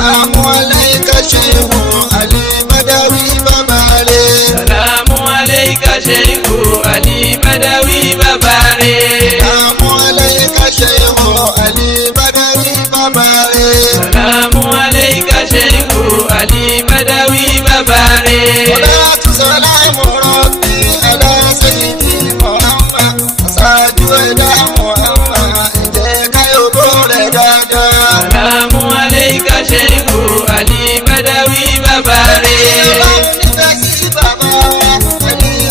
Salamu alayka Sheikhu Ali Badawi Babare. Salamu alayka Sheikhu Ali Badawi Babare. Salamu alayka Sheikhu Ali Badawi Babare. Salamu alayka Sheikhu Ali Badawi Babare. Salatu salamu rabbi ala sayyidi Muhammad asaju eda Muhammad ije kayo bore dada. Salamu alayka Sheikhu Ali Badawi Babare.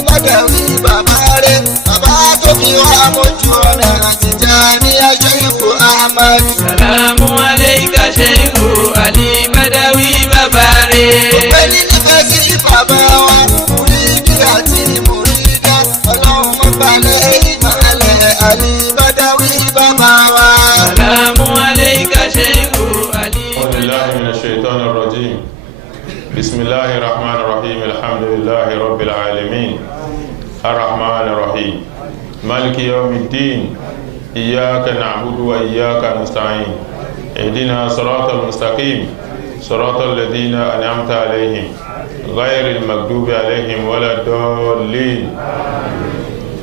Badawi Babare, bàbá tó fi wá mojú ọ̀nà Tijaniya Sheikhu Ahmad. Salamu alayka Sheikhu Ali Badawi Babare. Òpèlí nífẹ̀ẹ́ sí bàbá wa, mùrídì àti mùrídà, ọlọ́run mọ́ balẹ̀ ìmọ̀lẹ̀ Ali Badawi bàbá wa. Salamu alayka Sheikhu Ali. أعوذ بالله من الشيطان الرجيم. بسم الله الرحمن الرحيم. الحمد لله رب العالمين الرحمن الرحيم مالك يوم الدين إياك نعبد وإياك نستعين اهدنا صراط المستقيم صراط الذين أنعمت عليهم غير المغضوب عليهم ولا الضالين.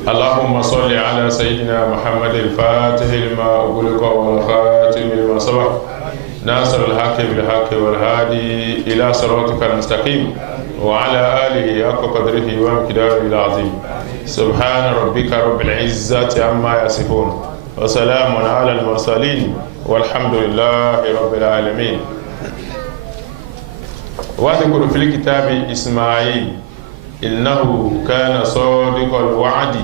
اللهم صل على سيدنا محمد الفاتح لما أغلق والخاتم لما سبق ناصر الحق بالحق والهادي إلى صراطك المستقيم وعلى آله حق قدره ومقداره العظيم. سبحان ربك رب العزة عما يصفون وسلام على المرسلين والحمد لله رب العالمين. واذكر في الكتاب إسماعيل إنه كان صادق الوعد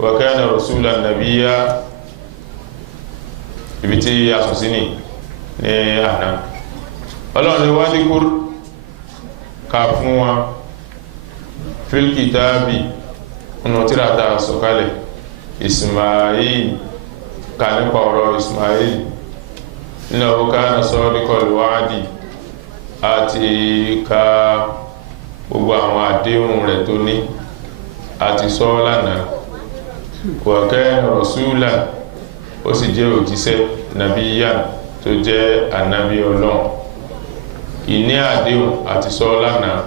وكان رسولا نبيا. ibiti asusini ní àná ọlọ́run ni wá díkúrú ká fún wa fílkìtàbí ọ̀nà tírata sọ̀kalẹ̀ Ismail ká nípa ọ̀rọ̀ Ismail nínú ọ̀ká na sadiqal wa'di àti ká gbogbo àwọn àdéhùn rẹ̀ tó ní àti sọ lánàá wa kana rasulan ó sì jẹ́ òjíṣẹ́ nàbíyàn tó jẹ́ ànábí ọlọ́run. Ìní àdéhùn àti sọ lánàá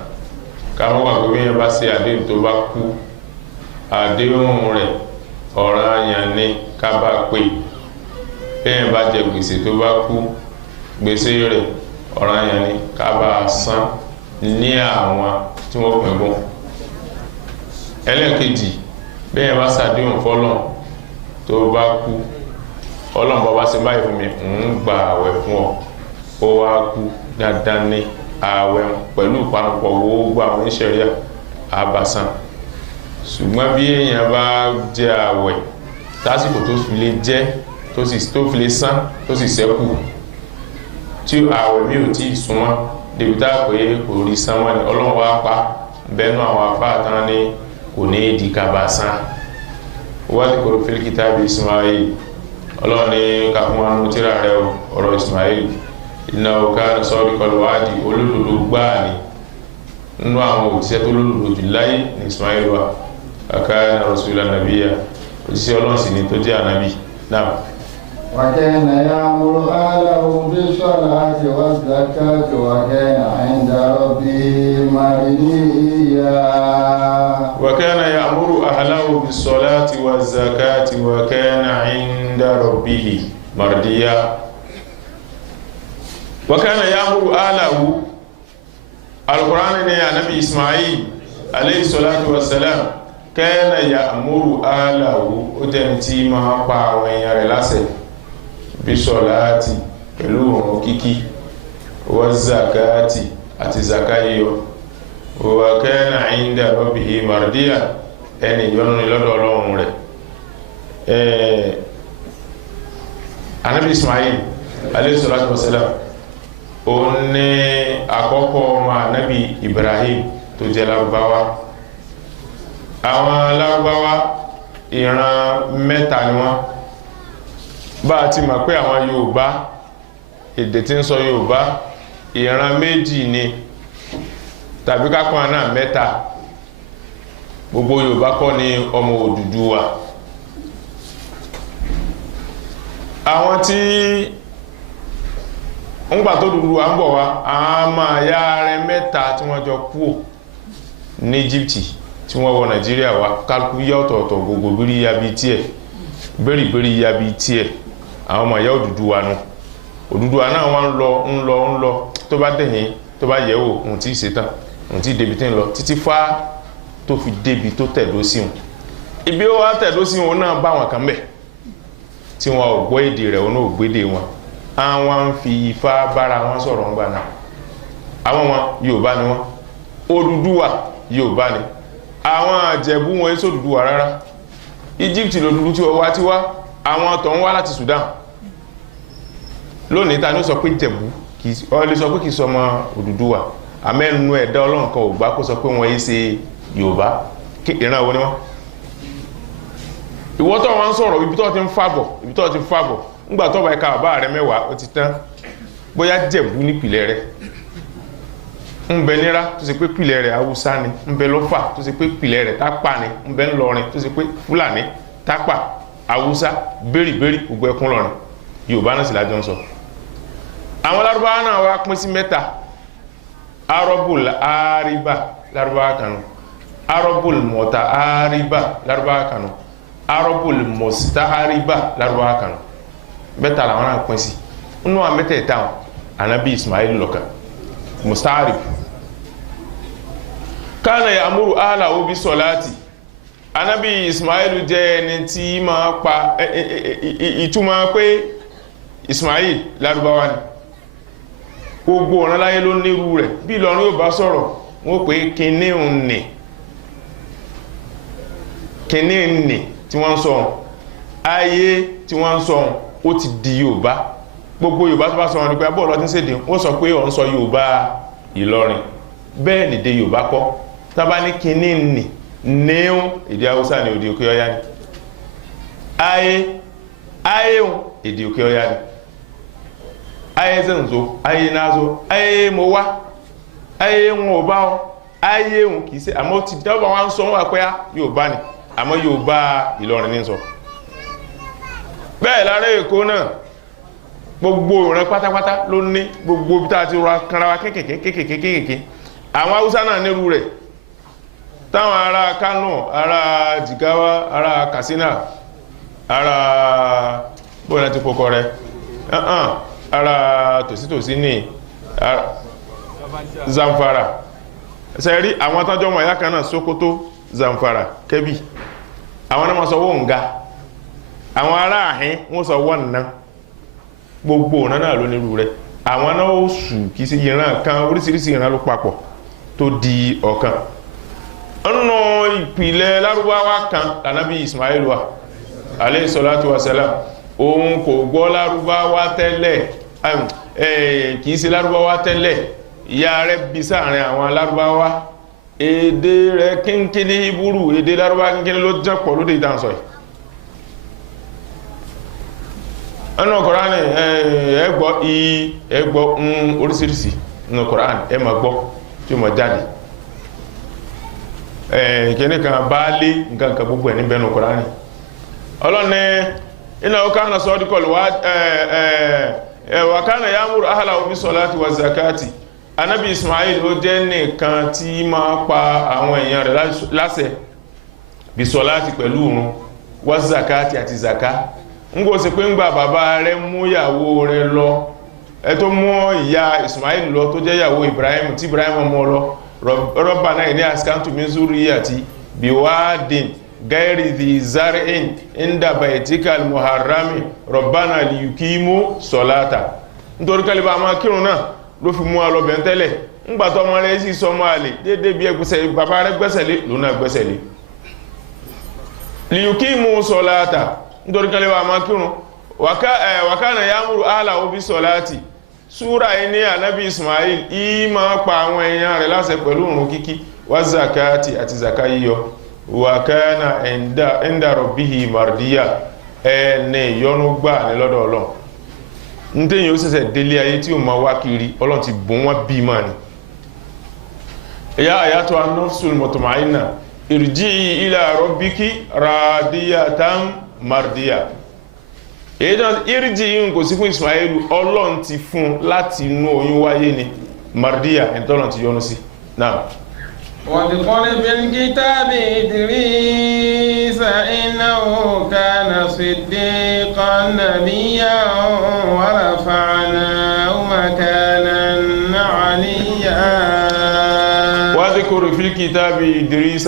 káwọn wà pé bíyàn bá ṣe àdéhùn tó bá kú àdéhùn rẹ̀ ọ̀ranyàn ni ká bá pé bíyàn bá jẹ gbèsè tó bá kú gbèsè rẹ̀ ọ̀ranyàn ni ká bá san ní àwọn tí wọ́n pín gún. ẹlẹ́ẹ̀kejì bíyàn bá ṣàdéhùn fọ́lọ́run tó bá kú ọlọ́run bọ́ bá ṣe báyìí fún mi ń gba àwẹ̀ fún ọ ó wá kú dandan ní àwẹ̀ pẹ̀lú ìpanupọ̀ gbogbo àwọn ìṣẹ̀ríà àbàsàn. ṣùgbọ́n bí èèyàn bá jẹ àwẹ̀ tásìkò tó fi lè jẹ tó fi lè san tó sì ṣẹ́kù tí àwẹ̀ mi ò tí ì súnmọ́ débi tá a pé kò rí san wọn ni ọlọ́run wá pa bẹ́nu àwọn afáàtàn ní kò ní ìdí kàbàsàn. wọ́n ti kúrò fil kitabi Ismail ọlọ́run ní ká fún wa nù tírà rẹ̀ ọ̀rọ̀ Ismail innahu kana sadiqal wa'di olódodo gbáà ni nínú àwọn òjíṣẹ́ tó lódodo jù láyé ní Ismail wa kana rasulan nabiyya òjíṣẹ́ ọlọ́run sì ni tó jẹ́ ànábì náà. wa kana ya'muru ahlahu bis-salati waz-zakati wa kana 'inda rabbihi mardiyya. wa kana ya'muru ahlahu bis-salati waz-zakati wa kana 'inda rabbihi mardiyya. wa kana ya'muru ahlahu al-Qur'an ni anabi Ismail alayhi salatu wassalam kana ya'muru ahlahu ó jẹ́ tí máa pa àwọn èèyàn rẹ̀ láṣẹ bis-salati pẹ̀lú ọ̀run kíkí waz-zakati àti zakayo wa kana 'inda rabbihi mardiyya ẹni ìyọ́nú ni lọ́dọ̀ ọlọ́run rẹ̀. anabi Ismail alayhi salatu wassalam ó ní àkọ́kọ́ ọmọ anabi Ibrahim tó jẹ́ Lárúbáwá. àwọn Lárúbáwá ìran mẹ́ta ni wọ́n bá a ti mọ̀ pé àwọn Yorùbá èdè tí ń sọ Yorùbá ìran méjì ni tàbí kákan náà mẹ́ta. gbogbo Yorùbá kọ́ ni ọmọ Odùduwà. àwọn tí ńgbà tó Odùduwà ń bọ̀ wá àmà ya rẹ̀ mẹ́ta tí wọ́n jọ kúò ní Egypt tí wọ́n wọ Nàìjíríà wá kálukú yá ọ̀tọ̀ọ̀tọ̀ gbogbo bírí ya bí tiẹ̀ bẹ́rìbẹ́rì ya bí tiẹ̀ àwọn ọmọ ìyá Odùduwà nù Odùduwà náà wọ́n ń lọ tó bá dẹ̀yìn tó bá yẹ̀wò ohun tí ì ṣetán ohun tí débi tí ń lọ títí fá tó fi débi tó tẹ̀dó sí wọn ibi ó wá tẹ̀dó sí wọn náà bá wọn kan bẹ̀ tí wọn ò gbọ́ èdè rẹ̀ wọn ò gbédè wọn àwọn ń fi Ifá bára wọn sọ̀rọ̀ ńgbà náà àwọn wọn Yorùbá ni wọn Odùduwà Yorùbá ni àwọn Àjẹ̀bú wọn èso Odùduwà rárá Egypt lòdùdú tí wọ́n wá tí wá àwọn tó ń wá láti Sudan lónìí ta ni ó sọ pé Jẹ̀bú ọ lè sọ pé kì í sọmọ Odùduwà àmẹ́nu ẹ̀dá Ọlọ́run kan ò gbà kó sọ pé wọ́n yé ṣe Yorùbá ìran wo ni wọ́n ìwọ tó wọn sọ̀rọ̀ ibi tó ti ń fàbọ̀ ńgbà tó bá ẹ̀ka bàbá rẹ mẹ́wàá ó ti tán bóyá Jẹ̀bú nípìlẹ̀ rẹ̀ ń bẹ nira tó ṣe pé pìlẹ̀ rẹ̀ Haúsá ni ń bẹ lọ́fà tó ṣe pé pìlẹ̀ rẹ̀ Tápà ni ń bẹ ńlọrin tó ṣe pé Fúlàní Tápà Haúsá bẹ́rìbẹ́rì gbogbo ẹkún lọrin Yorùbá náà sì lájọ ń sọ àwọn Lárúbáwá náà wá pín sí mẹ́ta Arabul Ariba Lárúbáwá kanu Arabul Muta'ariba Lárúbáwá kanu Arabul Musta'ariba Lárúbáwá kanu mẹ́ta làwọn náà pín sí nínú àwọn mẹ́tẹ̀ẹ̀ta wọn Ànábì Ismail lọ́kàn Musta'arib kana ya'muru ahlahu bis salati Ànábì Ismail jẹ́ ẹni tí máa pa ìtumọ̀ pé Ismail Lárúbáwá ni gbogbo ọ̀nà láyé ló nírú rẹ̀ bí Ìlọrin yóò bá sọ̀rọ̀ wọ́n pé kìnìún nì tí wọ́n ń sọ ayé tí wọ́n ń sọ ó ti di Yorùbá gbogbo Yorùbá tó bá sọ wọn ní pé abọ́ ọ̀lọ́tí ṣèdè wọ́n sọ pé òun sọ Yorùbá Ìlọrin bẹ́ẹ̀ nìde Yorùbá kọ́ tábà ní kìnìún nì níhun èdè Haúsá ní òdì Òkè Ọya ni ayé èdè Òkè Ọya ni ayé zẹ́nzo ayé názo ayé mo wá ayé wọn ò bá ọ ayé wọn kìí ṣe àmọ́ ti dábàá wọn sọ wọn pé Yorùbá ni àmọ́ Yorùbá Ìlọrin ní sọ bẹ́ẹ̀ lára Èkó náà gbogbo ìran pátápátá ló ní gbogbo bí tá a ti rọ kanra wa kékèké àwọn Haúsá náà nírú rẹ̀ táwọn ará Kánò ará Jigawa ará Katsina ará bóyá ti kókó rẹ̀ ara tòsítòsí ní Zamfara ṣe rí àwọn tọ́jọ́ ọmọ ìyá kan náà Sókótó Zamfara Kẹ́bì àwọn náà wọ́n sọ wọ́n ga àwọn ará àhín wọ́n sọ wọ́n ná gbogbo ọ̀nà náà ló nírú rẹ̀ àwọn náà ó sù kì í sí ìran kan oríṣiríṣi ìran ló papọ̀ tó di ọ̀kan ọ̀nà ìpìlẹ̀ Lárúbáwá kan l'Ànábì Ismail wa alayhi salatu wa salam òun kò gbọ́ Lárúbáwá tẹ́lẹ̀ kìí ṣe Lárúbáwá tẹ́lẹ̀ ìyá rẹ̀ bí sáàrin àwọn Lárúbáwá èdè rẹ̀ kínkínní Híbúrù èdè Lárúbáwá kínkínní ló jẹ́pọ̀ lóde ìdánsọ̀ yìí ẹnu Kùránì ẹgbọ́ oríṣiríṣi nínú Kùránì ẹ máa gbọ́ tí ó máa jáde kìíní kan baálé nǹkan kan gbogbo ẹ̀ níbẹ̀ nínú Kùránì ọlọ́ni iná ọkà náà sọ́díkọ̀lù wà kánà ya'muru ahlahu bis salati wa zakati Ànábì Ismail ó jẹ́ nìkan tí máa pa àwọn èèyàn rẹ̀ láṣẹ bis salati pẹ̀lú ìrun wa zakati àti zaka ń gbọ́ sí pé ń gba bàbá rẹ̀ mú ìyàwó rẹ̀ lọ ẹ tó mú ìyá Ismail lọ tó jẹ́ ìyàwó Ibrahim tí Ibrahim mọ́ lọ Rabbana inni askantu min zurriyyati biwadin gairi dhi zar'in inda baitika al-muharrami Rabbana liyuqimu salata nítorí kálíbà máa kírun náà ló fi mú alọ́bẹ̀ tẹ́lẹ̀ ńgbàtọ́ ọmọ rẹ̀ sì sọmọ àlè dédé bí ẹgbẹ́sẹ̀ bàbá rẹ̀ gbẹ́sẹ̀ lé lónà gbẹ́sẹ̀ lé liyuqimu salata nítorí kálíbà máa kírun wa kana ya'muru ahlahu bis salati súra yìí ní Ànábì Ismail ìmá pa àwọn èèyàn rẹ̀ láṣẹ pẹ̀lú ìrun kíkí wa zakati àti zaka yíyọ wa kana inda rabbihi mardiya ẹni ìyọnú gbà ní lọ́dọ̀ Ọlọ́run ní tẹ́yìn ó ṣẹ̀ṣẹ̀ délé ayé tí ó ma wá kiri Ọlọ́run ti bùn wọ́n bí máa ní ya ayatu an-nafsul mutma'inna irji'i ila rabbiki radiyatan mardiya èyí náà irji yìí kò sí fún Ismailu Ọlọ́run ti fún láti inú oyún wáyé ni mardiya ẹni tọ́lọ́run ti yọ́nú sí náà. واذكر في الكتاب إدريس إنه كان صديقا نبيا ورفعناه مكانا عليا. واذكر في الكتاب إدريس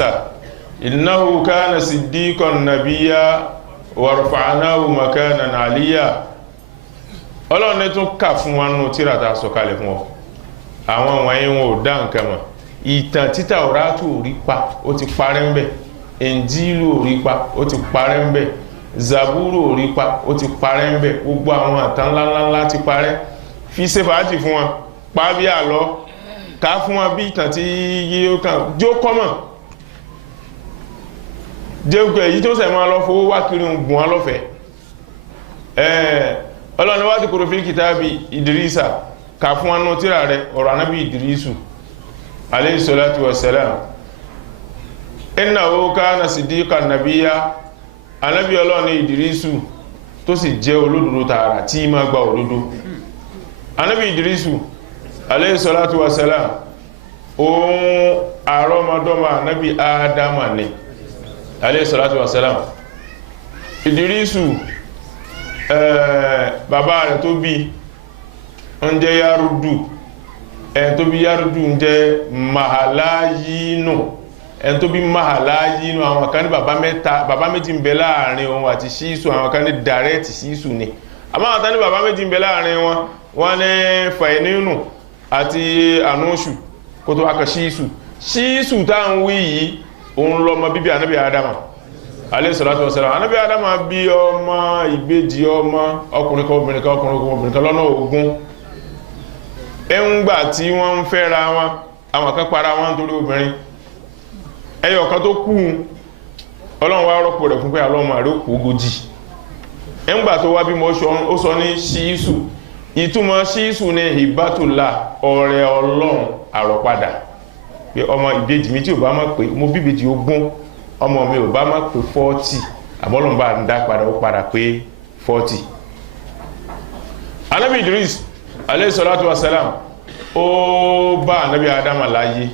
إنه كان صديقا نبيا ورفعناه مكانا عليا. Ọlọ́run ní tún kà fún wa nínú tírà tá sọ kalẹ̀ fún ọ àwọn wọ̀nyí wọn ò dá nǹkan mọ̀ ìtàn tí Tàórátù ò rí pa ó ti parẹ́ ń bẹ̀ Ìnjílù ò rí pa ó ti parẹ́ ń bẹ̀ Zaburu ò rí pa ó ti parẹ́ ń bẹ̀ gbogbo àwọn àtàn ńláńlá ti parẹ́ fi ṣe fàájì fún wọn pa bí àlọ́ ká fún wọn bí ìtàn tí yíó kan jó kọ́mọ̀ jẹ́ èyí tó sẹ̀ máa lọ fowó wá kiri ń gùn wọn lọ́fẹ̀ẹ́ Ọlọ́run wá ti kúrò fil kitabi Idrisa ká fún wọn nù tírà rẹ̀ ọ̀rọ̀ anábì Idrisu alayhi salatu wassalam innahu kana siddiqan nabiyya Ànábì Ọlọ́run ní Idrisu tó sì jẹ́ olódodo tààrà tí ma gba òdodo Ànábì Idrisu alayhi salatu wassalam ohun àrọ́mọdọ́mọ Ànábì Ádámà ni alayhi salatu wassalam Idrisu bàbá rẹ̀ tó bí ń jẹ́ Yarudu ẹn tó bí Yarudu ń jẹ́ Mahalayinu ẹn tó bí Mahalayinu àwọn kan ní bàbá méjì ń bẹ láàrin wọn àti Ṣíṣù àwọn kan ní direct Ṣíṣù ni àmọ́ àwọn kan ní bàbá méjì ń bẹ láàrin wọn wọ́n ní Fàínínù àti Ànúṣù kó tó wákà Ṣíṣù tá ń wí yìí òun lọ́mọ bíbí Ànábì Ádámà alayhi salatu wassalam Ànábì Ádámà bí ọmọ ìbejì ọmọ ọkùnrin kan obìnrin kan lọ́nà ogún ẹ̀ǹgbà tí wọ́n ń fẹ́ra wọn àwọn kan para wọn torí obìnrin ẹyọ kan tó kú Ọlọ́run wá rọ́pò rẹ̀ fún pé alọ́mọ rẹ̀ kú ogójì ẹ̀ǹgbà tó wá bí mo ó sọ ní Ṣíṣù ìtumọ̀ Ṣíṣù ní hibatullah ọrẹ Ọlọ́run àrọ̀padà pé ọmọ ìbejì mi tí ò bá má pé mo bíbejì ogún ọmọ mi ò bá má pé 40 àbọ́lọ́run bá ń dá padà ó padà pé 40. Ànábì Idris alayhi salatu wassalam ó bá Ànábì Ádámà láyé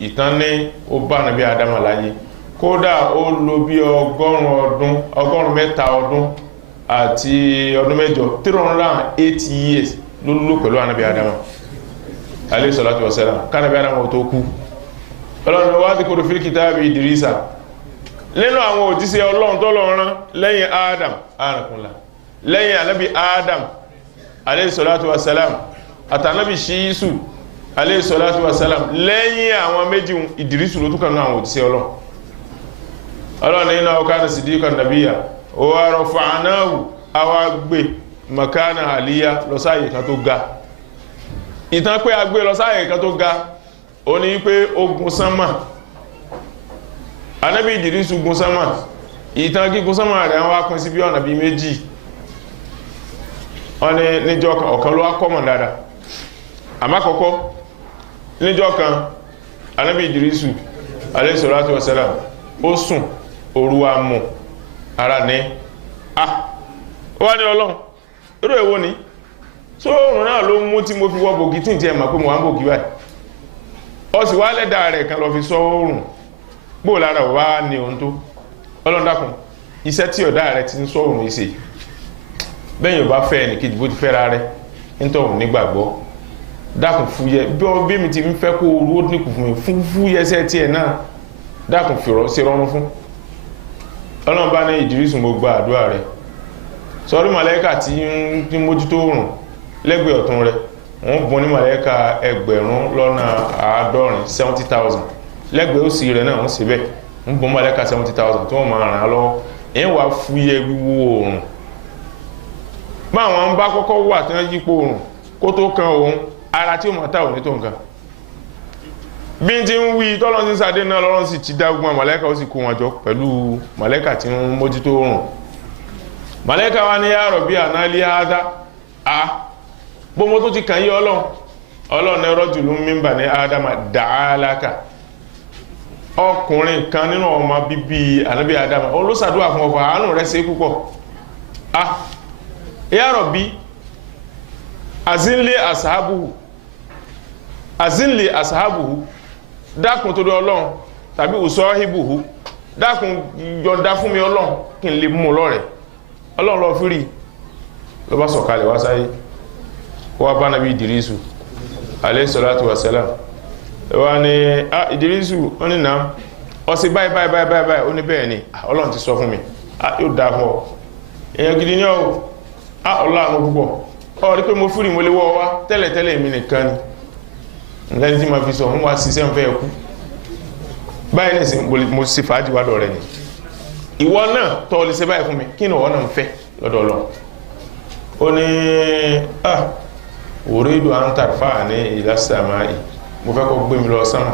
ìtàn ní ó bá Ànábì Ádámà láyé kódà ó lò bí ọgọ́rùn mẹ́ta ọdún àti ọdún mẹ́jọ 308 years ló lò pẹ̀lú Ànábì Ádámà alayhi salatu wassalam k'Ànábì Ádámà tó kú. Ọlọ́run wá ti kúrò fil kitabi Idrisa nínú àwọn òjíṣẹ́ Ọlọ́run tó lọ rán lẹ́yìn Adam àrùnkúnlá lẹ́yìn Ànábì Adam alayhi salatu wassalam àtànábì Ṣíṣù alayhi salatu wassalam lẹ́yìn àwọn méjì Ìdírísù ló túnkà náà àwọn òjíṣẹ́ Ọlọ́run. Ọlọ́run innahu kana siddiqan nabiyya wa rafa'nahu àwa gbé makana aliyya lọ sáàyè kan tó ga ìtàn pé a gbé lọ sáàyè kan tó ga ó ní pé ogun sánmà Ànábì Ìdírísù gun sánmà ìtàn gígun sánmà rẹ̀ wá pín sí bí ọ̀nà bí méjì wọ́n ní níjọ́ ọ̀kan ló wá kọ́mọ̀ dáadáa àmá kọ́kọ́ níjọ́ kan Ànábì Ìdírísù alayhi salatu wassalam ó sùn òru wa mú ara ní ó wá ní Ọlọ́run irú èwo ni tó òrùn náà ló mú tí mo fi wọ́ bògì tí ń jẹ́ mà pé mo wá ń bògì báyìí ó sì wá lẹ́dà rẹ̀ kan lọ fi sọ òrùn gbóò lára wá ní ohun tó Ọlọ́run dákun iṣẹ́ tí ọ̀dá rẹ̀ ti ń sọ òrùn ìṣe bẹ́yìn ò bá fẹ́ ẹnì kejì bó ti fẹ́ra rẹ̀ nítọ̀hún nígbàgbọ́ dákun fúyẹ́ bí mi ti ń fẹ́ kó orú ó dínkù fún mi fún fúyẹ́sẹ́ tí ẹ̀ náà dákun fìrọ́ sí rọrùn fún. Ọlọ́run bá ní Ìdírísù mo gba àdúrà rẹ̀ sọrí màlẹ́kà tí ń mójútó òrùn lẹ́gbẹ̀ẹ́ ọ̀tún rẹ̀ wọ́n bùn ní màlẹ́kà 70,000 lẹ́gbẹ̀ẹ́ òsì rẹ̀ náà wọ́n sì bẹ́ẹ̀ ń bùn màlẹ́kà 70,000 tí wọ́n máa ràn án lọ́wọ́ èyí wà fúyẹ́ wíwó òrùn báwọn bá kọ́kọ́ wà tí wọ́n yípo òrùn kó tó kan òun ara tí ó máa táwọn ní tó nǹkan bí n ti ń wí tọ́lọ́n ti ń sàdé náà lọ́rọ́n sì ti dá gbogbo màlẹ́kà ó sì kó wọn jọ pẹ̀lú màlẹ́kà tí ń mójútó òrùn màlẹ́kà wa ní ya Rabbi ànálí àádá bọ́mọ tó ti kàn yí Ọlọ́run ní rajulun min bani Ádámà da'alaka ọkùnrin kan nínú ọmọ bíbí Ànábì Ádámà olóṣàdúrà fún ọkọ̀ àánú rẹ̀ ṣe púpọ̀ ya Rabbi azinli ashabuhu dákun torí Ọlọ́run tàbí usahibuhu dákun yọ̀ǹda fún mi Ọlọ́run kí n lè mú lọ́rẹ̀ Ọlọ́run lọ fírí ló bá sọ̀kalẹ̀ wá sáyé wá bá nàbí Ìdírísù alayhi salatu wassalam wá ní Ìdírísù ó ní náà ọsí báyìí ó ní bẹ́ẹ̀ ni Ọlọ́run ti sọ fún mi yóò dá fún ọ èèyàn gidi ní ọ Ọlọ́run púpọ̀ ọ rí pé mo fírí mo lè wọ́ wá tẹ́lẹ̀tẹ́lẹ̀ mi nìkan ni lẹ́ni tí ma fi sọ wọ́n wá sí sẹ́ǹfẹ́ ẹkú báyìí nìsín mo sì fàájì wádọ̀ rẹ̀ ni ìwọ náà tọ́ lè ṣe báyìí fún mi kí ni ọ̀wọ́ náà ń fẹ́ lọ́dọ̀ Ọlọ́run ó ní uridu an tarfa'ani ila samai mo fẹ́ kó gbé mi lọ sánmà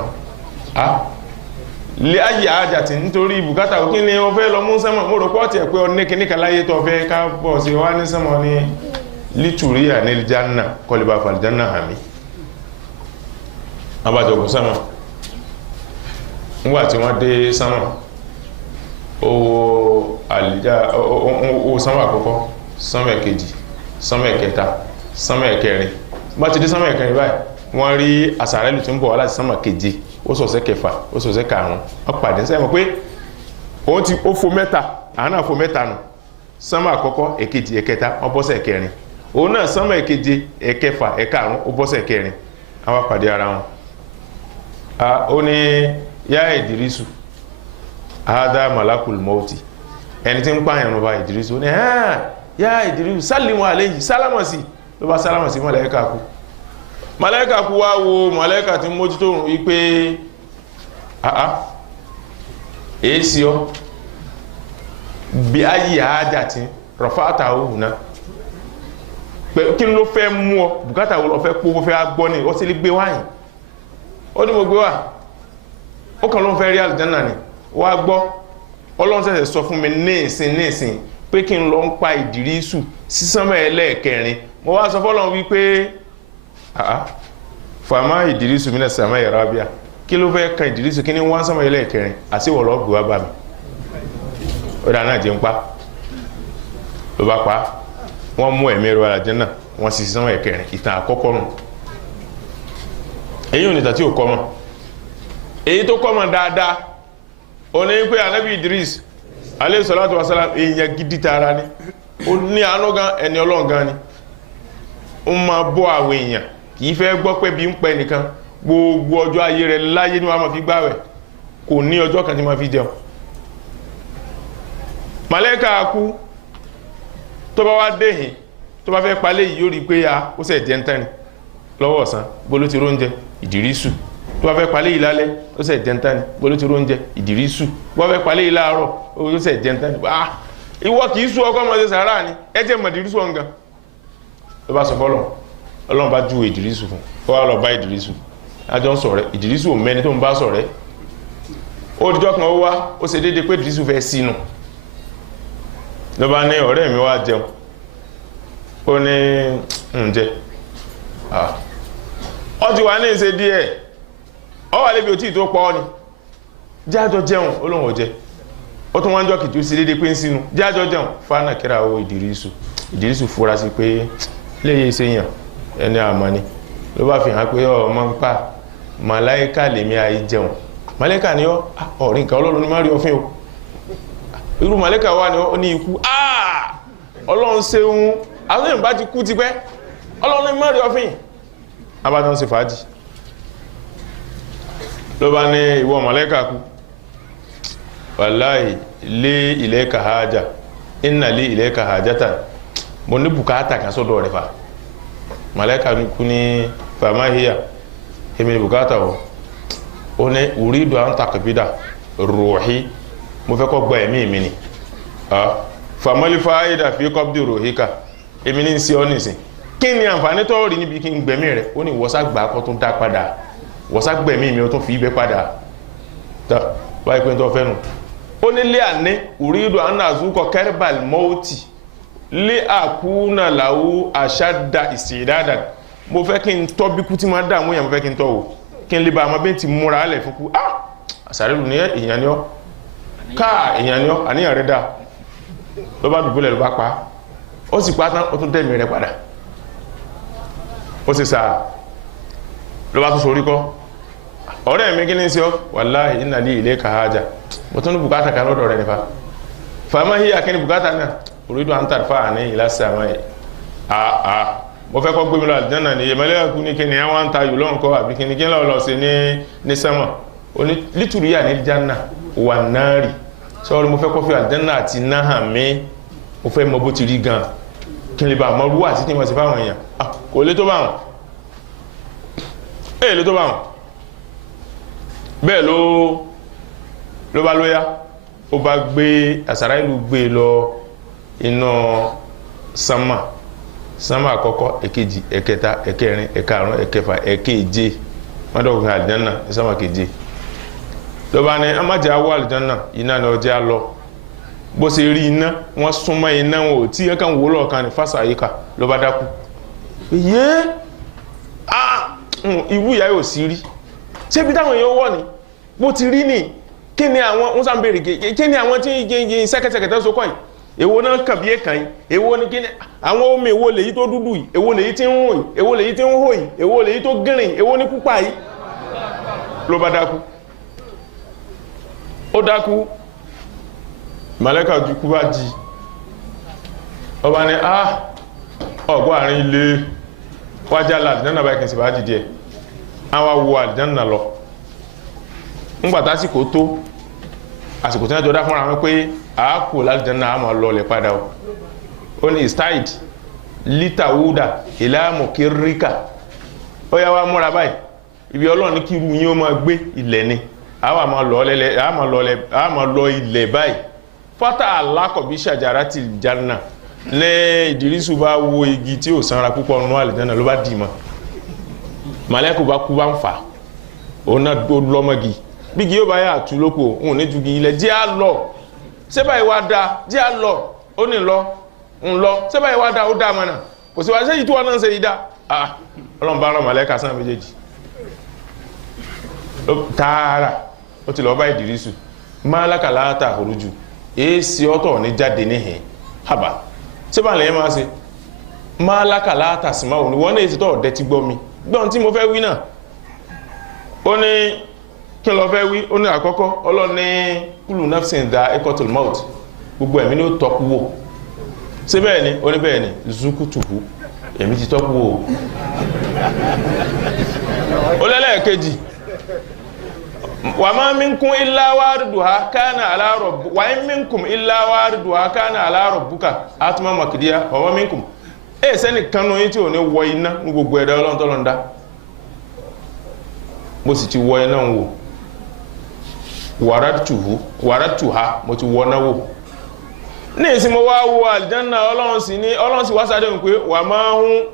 lé ayé àjàtì nítorí bùkátà kí ni o fẹ́ lọ mú sánmà mo rò pọ́ tiẹ̀ pé ọdún kìíníkà láyé tó fẹ́ ká bọ̀ sí wá ní sánmà ní lítùríà ní janna kọlìbà fàlìjánà àmì abájọ̀gùn sánmà nígbàtí wọ́n dé sánmà owó sánmà àkọ́kọ́ sánmà ẹ̀kejì sánmà ẹ̀kẹta sánmà ẹ̀kẹrin bá ti dé sánmà ẹ̀kẹrin báyìí wọ́n rí àsàrẹ́lù tí ń bọ̀ wá láti sánmà keje ó sọ̀sẹ̀ kẹfà ó sọ̀sẹ̀ karùn-ún wọ́n pàdé sẹ́yìn pé ó fò mẹ́ta àwọn náà fò mẹ́ta nù sánmà àkọ́kọ́ ẹ̀kejì ẹ̀kẹta wọ́n bọ́sẹ̀ ẹ̀kẹrin òun náà sánmà ẹ̀keje ẹ̀kẹfà ẹ̀karùn-ún ó bọ́sẹ̀ ẹ̀kẹrin àwọn pàdé ara wọn ó ní yá Ìdírísù àádá malakul mọ́ọ̀tì ẹni tí ń pààyàn ló bá Ìdírísù ó ní yá Ìdírísù sálìmù àléyìí sálámà sí ló bá sálámà sí màláíkà kú màláíkà kú wá wo màláíkà tí mójútó rùn wípé èsì ọ bí ayé àájà tí rọ̀fáàtà òhùn náà pẹ̀lú kí ló fẹ́ mú ọ bùkátà wo lọ fẹ́ pó fẹ́ agbọ́ ní ó sì lè gbé wáyìn ó ní mo gbé wá ó kàn ló ń fẹ́ rí àlùjánnà ni wá gbọ́ Ọlọ́run ṣẹ̀ṣẹ̀ sọ fún mi ní ìsìn pé kí n lọ ń pa Ìdírísù sí sánmà ẹlẹ́ẹ̀kẹrin mo wá sọ fọ́lọ́run wípé fàmá Ìdírísù minas samai rabia kí ló fẹ́ kan Ìdírísù kí ní wọ́n sánmà ẹlẹ́ẹ̀kẹrin àsìwọ̀ lọ gbé wá bá mi ó dà náà jẹ́ ń pa ló bá pa wọ́n mú ẹ̀mí ẹ̀rọ àlùjánnà wọ́n sì sánmà ẹ̀kẹrin ìtàn àkọ́kọ́ nù èyí ò ní tàtí ò kọ́mọ̀ èyí tó kọ́mọ̀ dáadáa ó ní pé Ànábì Idris alayhi salatu wasalam èèyàn gidi tààrà ni ó ní àánú gan ẹni Ọlọ́run gan ni ó máa bọ́ àwọn èèyàn kìí fẹ́ gbọ́ pé bí ń pẹ́ nìkan gbogbo ọjọ́ ayé rẹ̀ láyé ní wọ́n máa fi gbáwẹ̀ kò ní ọjọ́ kan tí máa fi jẹun màlẹ́kà kú tó bá wá déhìn tó bá fẹ́ palẹ̀ yìí yóò rí pé ó sẹ̀ jẹ́ ń tán ni lọ́wọ́ ọ̀sán bóló ti róúnjẹ Ìdírísù tó bá fẹ́ palẹ̀ yìí lálẹ́ ó sẹ̀ jẹ́ ń tán ni bóló ti róúnjẹ Ìdírísù tó bá fẹ́ palẹ̀ yìí láàárọ̀ ó sẹ̀ jẹ́ ń tán ni ìwọ kìí sú ọkọ ọmọdé sàárà ni ẹ jẹ́ mọ̀ Ìdírísù ọ̀ngàn ló bá sọ fọ́lọ̀ Ọlọ́run bá ju Ìdírísù fún ó wá lọ bá Ìdírísù ajọ́ ń sọ̀rẹ́ Ìdírísù ò mẹ́ni tó ń bá sọ̀rẹ́ ó dijọ́ kan ó wá ó ṣe déédéé pé Ìdírísù fẹ́ sínú ló bá ní ọ̀rẹ́ mi wá jẹun ó ní ǹjẹ́ ọ ti wà ní ìṣe díẹ̀ ọ wà lébi òtí tó pọ̀ ni jájọ jẹun ó lóun ò jẹ ó tún wá ń jọ kìtì ó sì déédéé pé ń sínú jájọ jẹun fánà kíra ó Ìdírísù fura sí pé léyè ṣèyàn ẹni àmọ́ ni ló bá fi hàn pé ọmọ ń pa màláíkà lèmi àì jẹun màláíkà ni ọ̀rìn nǹkan Ọlọ́run ní má rí ọfín o irú màláíkà wà ní ó ní ikú Ọlọ́run ṣeun àwọn èèyàn bá ti kú ti pẹ́ Ọlọ́run ní má rí ọfín abájọ́ ń ṣe fàájì ló bá ní ìwọ màláíkà kú wàláì lé ilayka haja inna li ilayka hajatan mo ní bùkátà kan sọ́dọ̀ rẹ̀ fa màláíkà kú ní fàmáhíyà èmi ní bùkátà ó ní uridu an taqbida ruhi mo fẹ́ kó gba ẹ̀mí mi ni famali fa'ida fi qabdi ruhika èmi ní sí ọ nìsín kí ni àǹfààní tó rí níbi kí n gbẹ̀mí rẹ̀ ó ní wọ́sàgbà kó tún dá padà wọ́sàgbẹ̀mí mi ó tún fi ibẹ̀ padà báyìí pé tó fẹ́ nù ó ní lé àní uridu an azuqa karbal mauti lé àkúnà làwú àṣádà ìsìdáadà mo fẹ́ kí n tọ́ bí kú tí máa dààmú yẹn mo fẹ́ kí n tọ́ o kí n lè bá ọmọ bí n ti múra alẹ̀ fún kú àsàrẹ́lù ní èèyàn ni ọ́ káà èèyàn ni ọ́ àníyàn rẹ̀ dáa ló bá dùbúlẹ̀ ló bá pa ó sì pátán ó tún tẹ̀mí rẹ̀ padà ó sì sáà ló bá tún sorí kọ́ ọ̀rẹ́ mi kí ní sí ọ́ wàláhì inna li ilayka haja mo tún ní bùkátà kan lọ́dọ̀ rẹ̀ nípa fama hiya kí ni bùkátà náà uridu an tarfa'ani ila samai mo fẹ́ kọ́ gbé mi lọ àlìjánà ní ìmọ̀lẹ́ ẹ̀kú ní kíni àwọn ń ta yìí lọ́nkọ́ àbí kíni kí lọ́ọ́ lọ sí ní sẹ́mọ̀ ó ní lítùrí yà ní jánà wà náà rì sọ́ọ́rí mo fẹ́ kọ́ fi àlìjánà àti náà mi mo fẹ́ mọ bó ti rí gan kí ni bá mọ rú àti kí ni mo sì fáwọn èèyàn kò lè tó bá wọn lè tó bá wọn bẹ́ẹ̀ ló bá lóyá ó bá gbé àsàrà ìlú gbé lọ iná sánmà àkọ́kọ́ èkejì ẹ̀kẹta ẹ̀kẹrin ẹ̀karùn ẹ̀kẹfà ẹ̀keje mọ́dọ̀gbìn àlìjánà ní sánmà keje ló bá ní amájá wọ àlìjánà iná ni ọjà lọ bó ṣe rí iná wọ́n súnmọ́ iná wọn ò tí ẹ̀kan wò lọ́ọ̀kan ní fásitì àyíká ló bá dákú yé irú ìyá yóò sí rí ṣé bí táwọn èèyàn wọ̀ ni bó ti rí ni kí ni àwọn ń sàn béèrè kí ni àwọn tí ń sẹ́kẹ̀sẹ̀kẹ̀ tó so kọ́ yìí èwo náà kàn bí èkàn yìí èwo ni kíni àwọn omi èwo lèyí tó dúdú yìí èwo lèyí tí ń rùn yìí èwo lèyí tí ń hó yìí èwo lèyí tó gírin èwo ní pupa yìí ló bá dákú ó dákú màlẹ́kà kú bá jí ọba ní ọgbọ́ àárín ilé wájá àlìjánà báyìí kì í sì bá dìde ẹ̀ àwọn wo àlìjánà lọ ńgbàtà àsìkò tó àsìkò tí wọ́n jọ dá fúnra wọn pé àákù lálìjánà àmọ́ lọlẹ̀ padà ó ní ìstáìd lítà wúdà ìlàmù kíríkà ó yá wá múra báyìí ibi ọlọ́run ní kírú yín ó máa gbé ilẹ̀ ni àmọ́ lọ ilẹ̀ báyìí fátà alákọ̀bí ṣàjára ti jánà lẹ́ ìdírísù bá wo igi tí ò sanra púpọ̀ nínú àlìjánà ló bá dì mọ́ màlẹ́kù bá kú bá ń fà òun náà tó lọ́mọ́gi bí kí yóò bá yà tú lóko òun ní ju gi ilẹ̀ jẹ́ à lọ sẹ́bà ìwà da jẹ́ à lọ ó ní lọ ń lọ sẹ́bà ìwà da ó dá mọ́nà kò sí wá sẹ́yìn tí wọ́n náà ń ṣe yìí dá ọlọ́run bá rán màlẹ́kà sáà méjèèjì tààrà ó ti lọ bá ìdírísù máàlákà láàtà àforójù èsì ọ̀tọ̀ ní jáde níhìn hàbà sẹ́bà lẹ́yìn máa ṣe máàlákà láàtà sí máa wò ní wọ́n ní èsì tọ́ ọ̀dẹ́ ti gbọ́ mi gbọ́n tí mo fẹ́ wí náà ó ní kí lọ fẹ́ wí ó ní àkọ́kọ́ ọlọ́run ní kúlù nafsin da ekotul maut gbogbo ẹ̀mí ní ó tọ́kú wò ṣé bẹ́ẹ̀ ni ó ní bẹ́ẹ̀ ni zukutuhu èmi ti tọ́kú wò ó lẹ́lẹ́ẹ̀kejì wa ma minkum illa wariduha kana ala rabb wa in minkum illa wariduha kana ala rabbuka atma makdiya wa ma minkum sẹ́ni kanu yín tí ò ní wọ iná ní gbogbo ẹ̀dá ọlọ́run tó lọ́n dá mo sì ti wọ iná wò wàràtùhá mo ti wọ náà wò ní ìsìn mo wá wo àlìjánà ọlọ́run sì wá sáré pé wà máa ń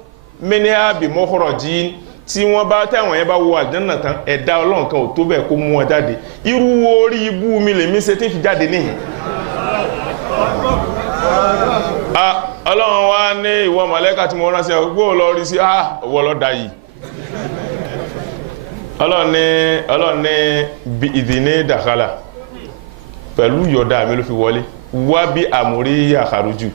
mẹ́nìhà bí mọ́kọ̀rọ̀ jí tí wọ́n bá tẹ̀wọ̀n yẹn bá wo àlìjánà tán ẹ̀dá ọlọ́run kan ò tó bẹ́ẹ̀ kó mú wọn jáde irú orí ibú mi lèmi ṣe tí fi jáde níhìn ọlọ́run wá ní ìwọ màlẹ́kà tí mo rán sí ọgbó lọ rí sí ọwọ́ lọ́dá yìí ọlọ́run ní ìdíní dàkálà pẹ̀lú yọ̀dá mi ló fi wọlé wá bí àmúrí àkàrújù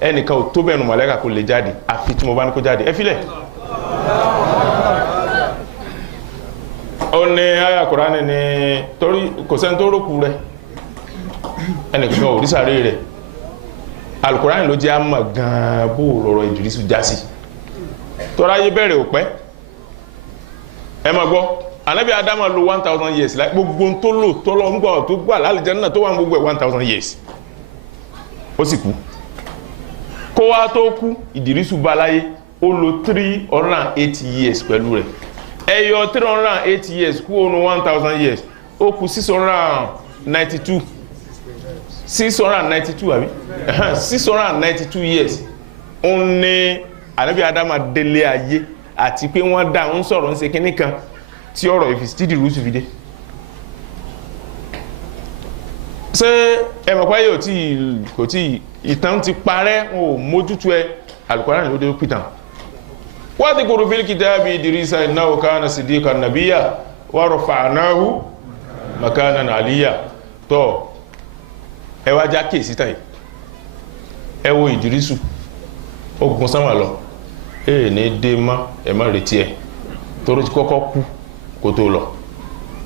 ẹnìkan ò tó bẹ̀rù màlẹ́kà kò lè jáde àfi tí mo bá ní kó jáde ẹ fílẹ̀ ó ní àyà Kùránì ní torí kò sẹ́ni tó rókù rẹ̀ ẹnìkan ò rí sàárè rẹ̀ Al-Qur'an ló jẹ́ àmà gan-an bó lọ́rọ̀ Ìdírísù já sí tọ́rọ ayé bẹ̀rẹ̀ òpẹ́ ẹ ma gbọ́ Ànábì Ádámà lò 1000 years láì gbogbo tó lò tọ́lọ ń gbọ́ tó gbà lálìjánnà tó wà ní gbogbo 1000 years ó sì kú kó wá tó kú Ìdírísù bá láyé ó lò 308 years pẹ̀lú rẹ̀ ẹyọ 308 years kú ònú 1000 years ó kú 692 àbí 692 years ó ní Ànábì Ádámà délé ayé àti pé wọ́n dá ń sọ̀rọ̀ ń ṣe kíní kan tí ọ̀rọ̀ Ìdírísù fi dé ṣé ẹmọ̀pá yóò kò tí ìtàn ti parẹ́ wọn ò mójútó ẹ Al-Qur'an ló dé pìtàn wadhkur fil kitabi Idrisa innahu kana siddiqan nabiyya wa rafa'nahu makanan aliyya tó ẹ wá já kéèsì tàyí ẹ wo Ìdírísù ó gun sánmà lọ ní dé mọ́ ẹ má retí ẹ̀ torí ti kọ́kọ́ kú kó tó lọ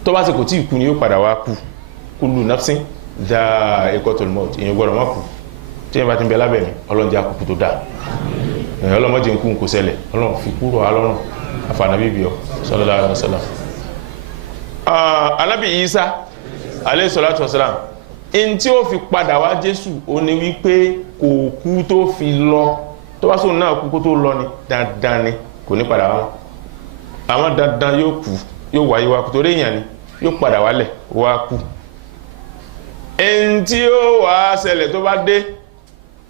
tó bá sì kò tí ì kú ni yóò padà wá kú kullu nafsin dha'iqatul maut èèyàn gbọ́dọ̀ má kú tí ẹ bá ti ń bẹ lábẹ́ mi ọlọ́run jẹ́ àkókò tó dáa ọlọ́run jẹ́ nkú kò ṣẹlẹ̀ ọlọ́run fi kúrò alọ́run àfànàbí bíọ́ sallallahu alaihi wasallam. Ànábì Isa alayhi salatu wasalam in tí ó fi padà wá Jésù ó ní wípé kò kú tó fi lọ tó bá sóun náà kú kó tó lọ ni dandan ni kò ní padà wá àwọn dandan yóò kú yóò wáyé wá kú torí èèyàn ni yóò padà wálẹ̀ wá kú ẹni tí ó wà ṣẹlẹ̀ tó bá dé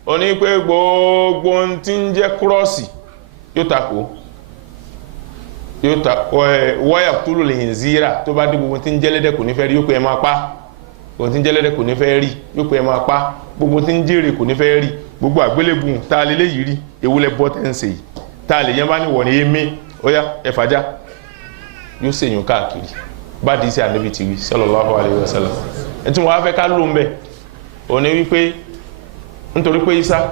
ó ní pé gbogbo tí ń jẹ́ kírọ́ọ̀sì yóò takò wáyà túlù lè yìn zíra tó bá dé gbogbo tí ń jẹ́ lẹ́dẹ̀ kò ní fẹ́ rí yóò pé ẹ máa pa gbogbo tí ń jẹ́ lẹ́dẹ̀ kò ní fẹ́ rí yóò pé ẹ máa pa gbogbo tí ń jèrè kò ní fẹ́ rí gbogbo àgbélébùn tá a lè léyìí rí ewúlẹ̀ bọ́ tẹ́ ń ṣe yìí tá a lè yẹn bá ní wọ̀ ní émí ó yá ẹ̀fàjá yóò ṣèyàn káàkiri bá di sí Ànábì ti wí sallallahu alaihi wasallam ẹ̀ tí wọ́n á fẹ́ ká ló ń bẹ̀ ó ní wípé nítorí pé Isa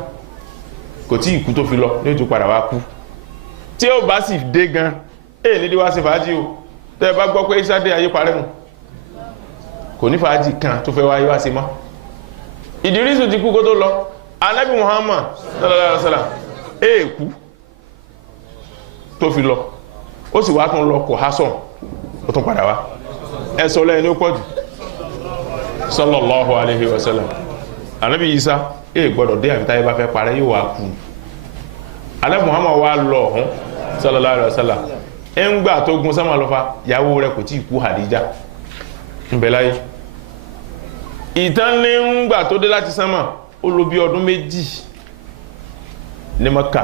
kò tí ìkú tó fi lọ ní ojú padà wá kú tí ó bá sì dé gan nídí wá sí fàájì o tẹ́ bá gbọ́ pé Isa dé ayé parẹ́ nù kò ní fàájì kan tó fẹ́ wáyé wá sí mọ́ Ìdírísù ti kú kó tó lọ Ànábì Muhammad sallallahu alaihi wasallam kú tó fi lọ ó sì wá tún lọ kò há sọ̀n ó tún padà wá ẹ sọ lẹ́yìn ní ó pọ̀jù sallallahu alaihi wasallam Ànábì Isa gbọ́dọ̀ dé àfitáyé bá fẹ́ parẹ́ yóò wá kú Ànábì Muhammad wá lọ ọ̀hún sallallahu alaihi wasallam ń gbà tó gun sánmà lọ́fà ìyàwó rẹ̀ kò tí ì kú Hadija ń bẹ láyé ìtàn ní ń gbà tó dé láti sánmà ó lò bí ọdún méjì ní Mẹ́kà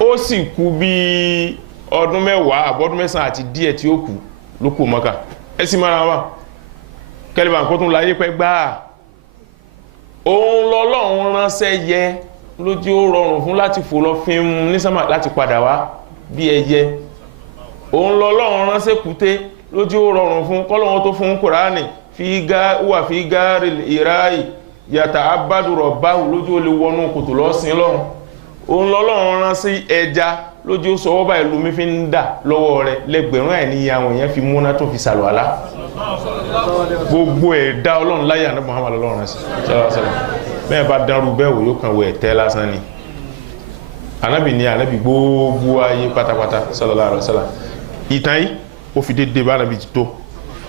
ó sì kú bí ọdún mẹ́wàá àbọ́dún mẹ́sàn àti díẹ̀ tí ó kú ló kú Mẹ́kà ẹ sì mara wà kẹlẹ̀bà kó tún láyé pẹ́ gbáà òun lọ́lọ́run ránṣẹ́ yẹ lójú ó rọrùn fún láti fò lọ fi ń ní sánmà láti padà wá bí ẹyẹ òun lọ́lọ́run ránṣẹ́ kúté lójú ó rọrùn fún kọ́lọ́run tó fún Kùránì wà fi gáàrí ìráyì yàtà abádùrọ̀ báhù lójú ó lè wọnú kòtò lọ́sìn lọ́run òun lọ́lọ́run ránṣẹ́ ẹja lójú ó sọwọ́ báyìí lómi fi ń dà lọ́wọ́ rẹ̀ lẹ́gbẹ̀rún àìní àwọn èèyàn fi múná tó fi sàlùwàlá gbogbo ẹ̀dá ọlọ́run láyé àná Muhammad ọlọ́run rẹ̀ sí bẹ́ẹ̀ bá dánrú bẹ́ẹ̀ wò yóò kàn wọ ẹ̀tẹ́ lásán ni Ànábì ní Ànábì gbogbo ayé pátápátá sallallahu alaihi wasallam ìtàn yìí ó fi dédé bá Ànábì ti tó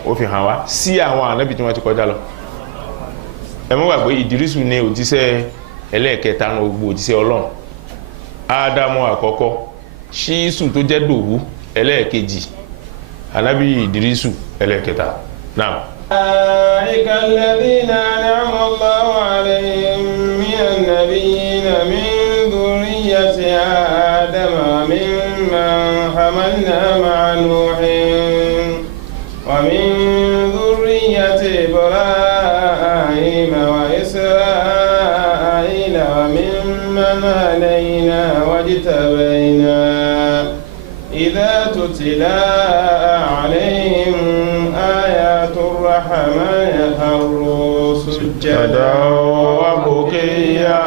ó fi hàn wá sí àwọn Ànábì tí wọ́n ti kọjá lọ ẹ mọ́ gbàgbé Ìdírísù ní òjíṣẹ́ ẹlẹ́ẹ̀kẹta ní gbogbo òjíṣẹ́ ọlọ́run Ádámù àkọ́kọ́ Ṣísù tó jẹ́ Dòwú ẹlẹ́ẹ̀kejì Ànábì Ìdírísù ẹlẹ́ẹ̀kẹta náà. أولئك الذين أنعم الله عليهم من النبيين من ذرية آدم وممن حملنا مع نوح ومن ذرية إبراهيم وإسرائيل وممن هدينا واجتبينا إذا تتلى عليهم آيات الرحمن خروا سجدا وبكيا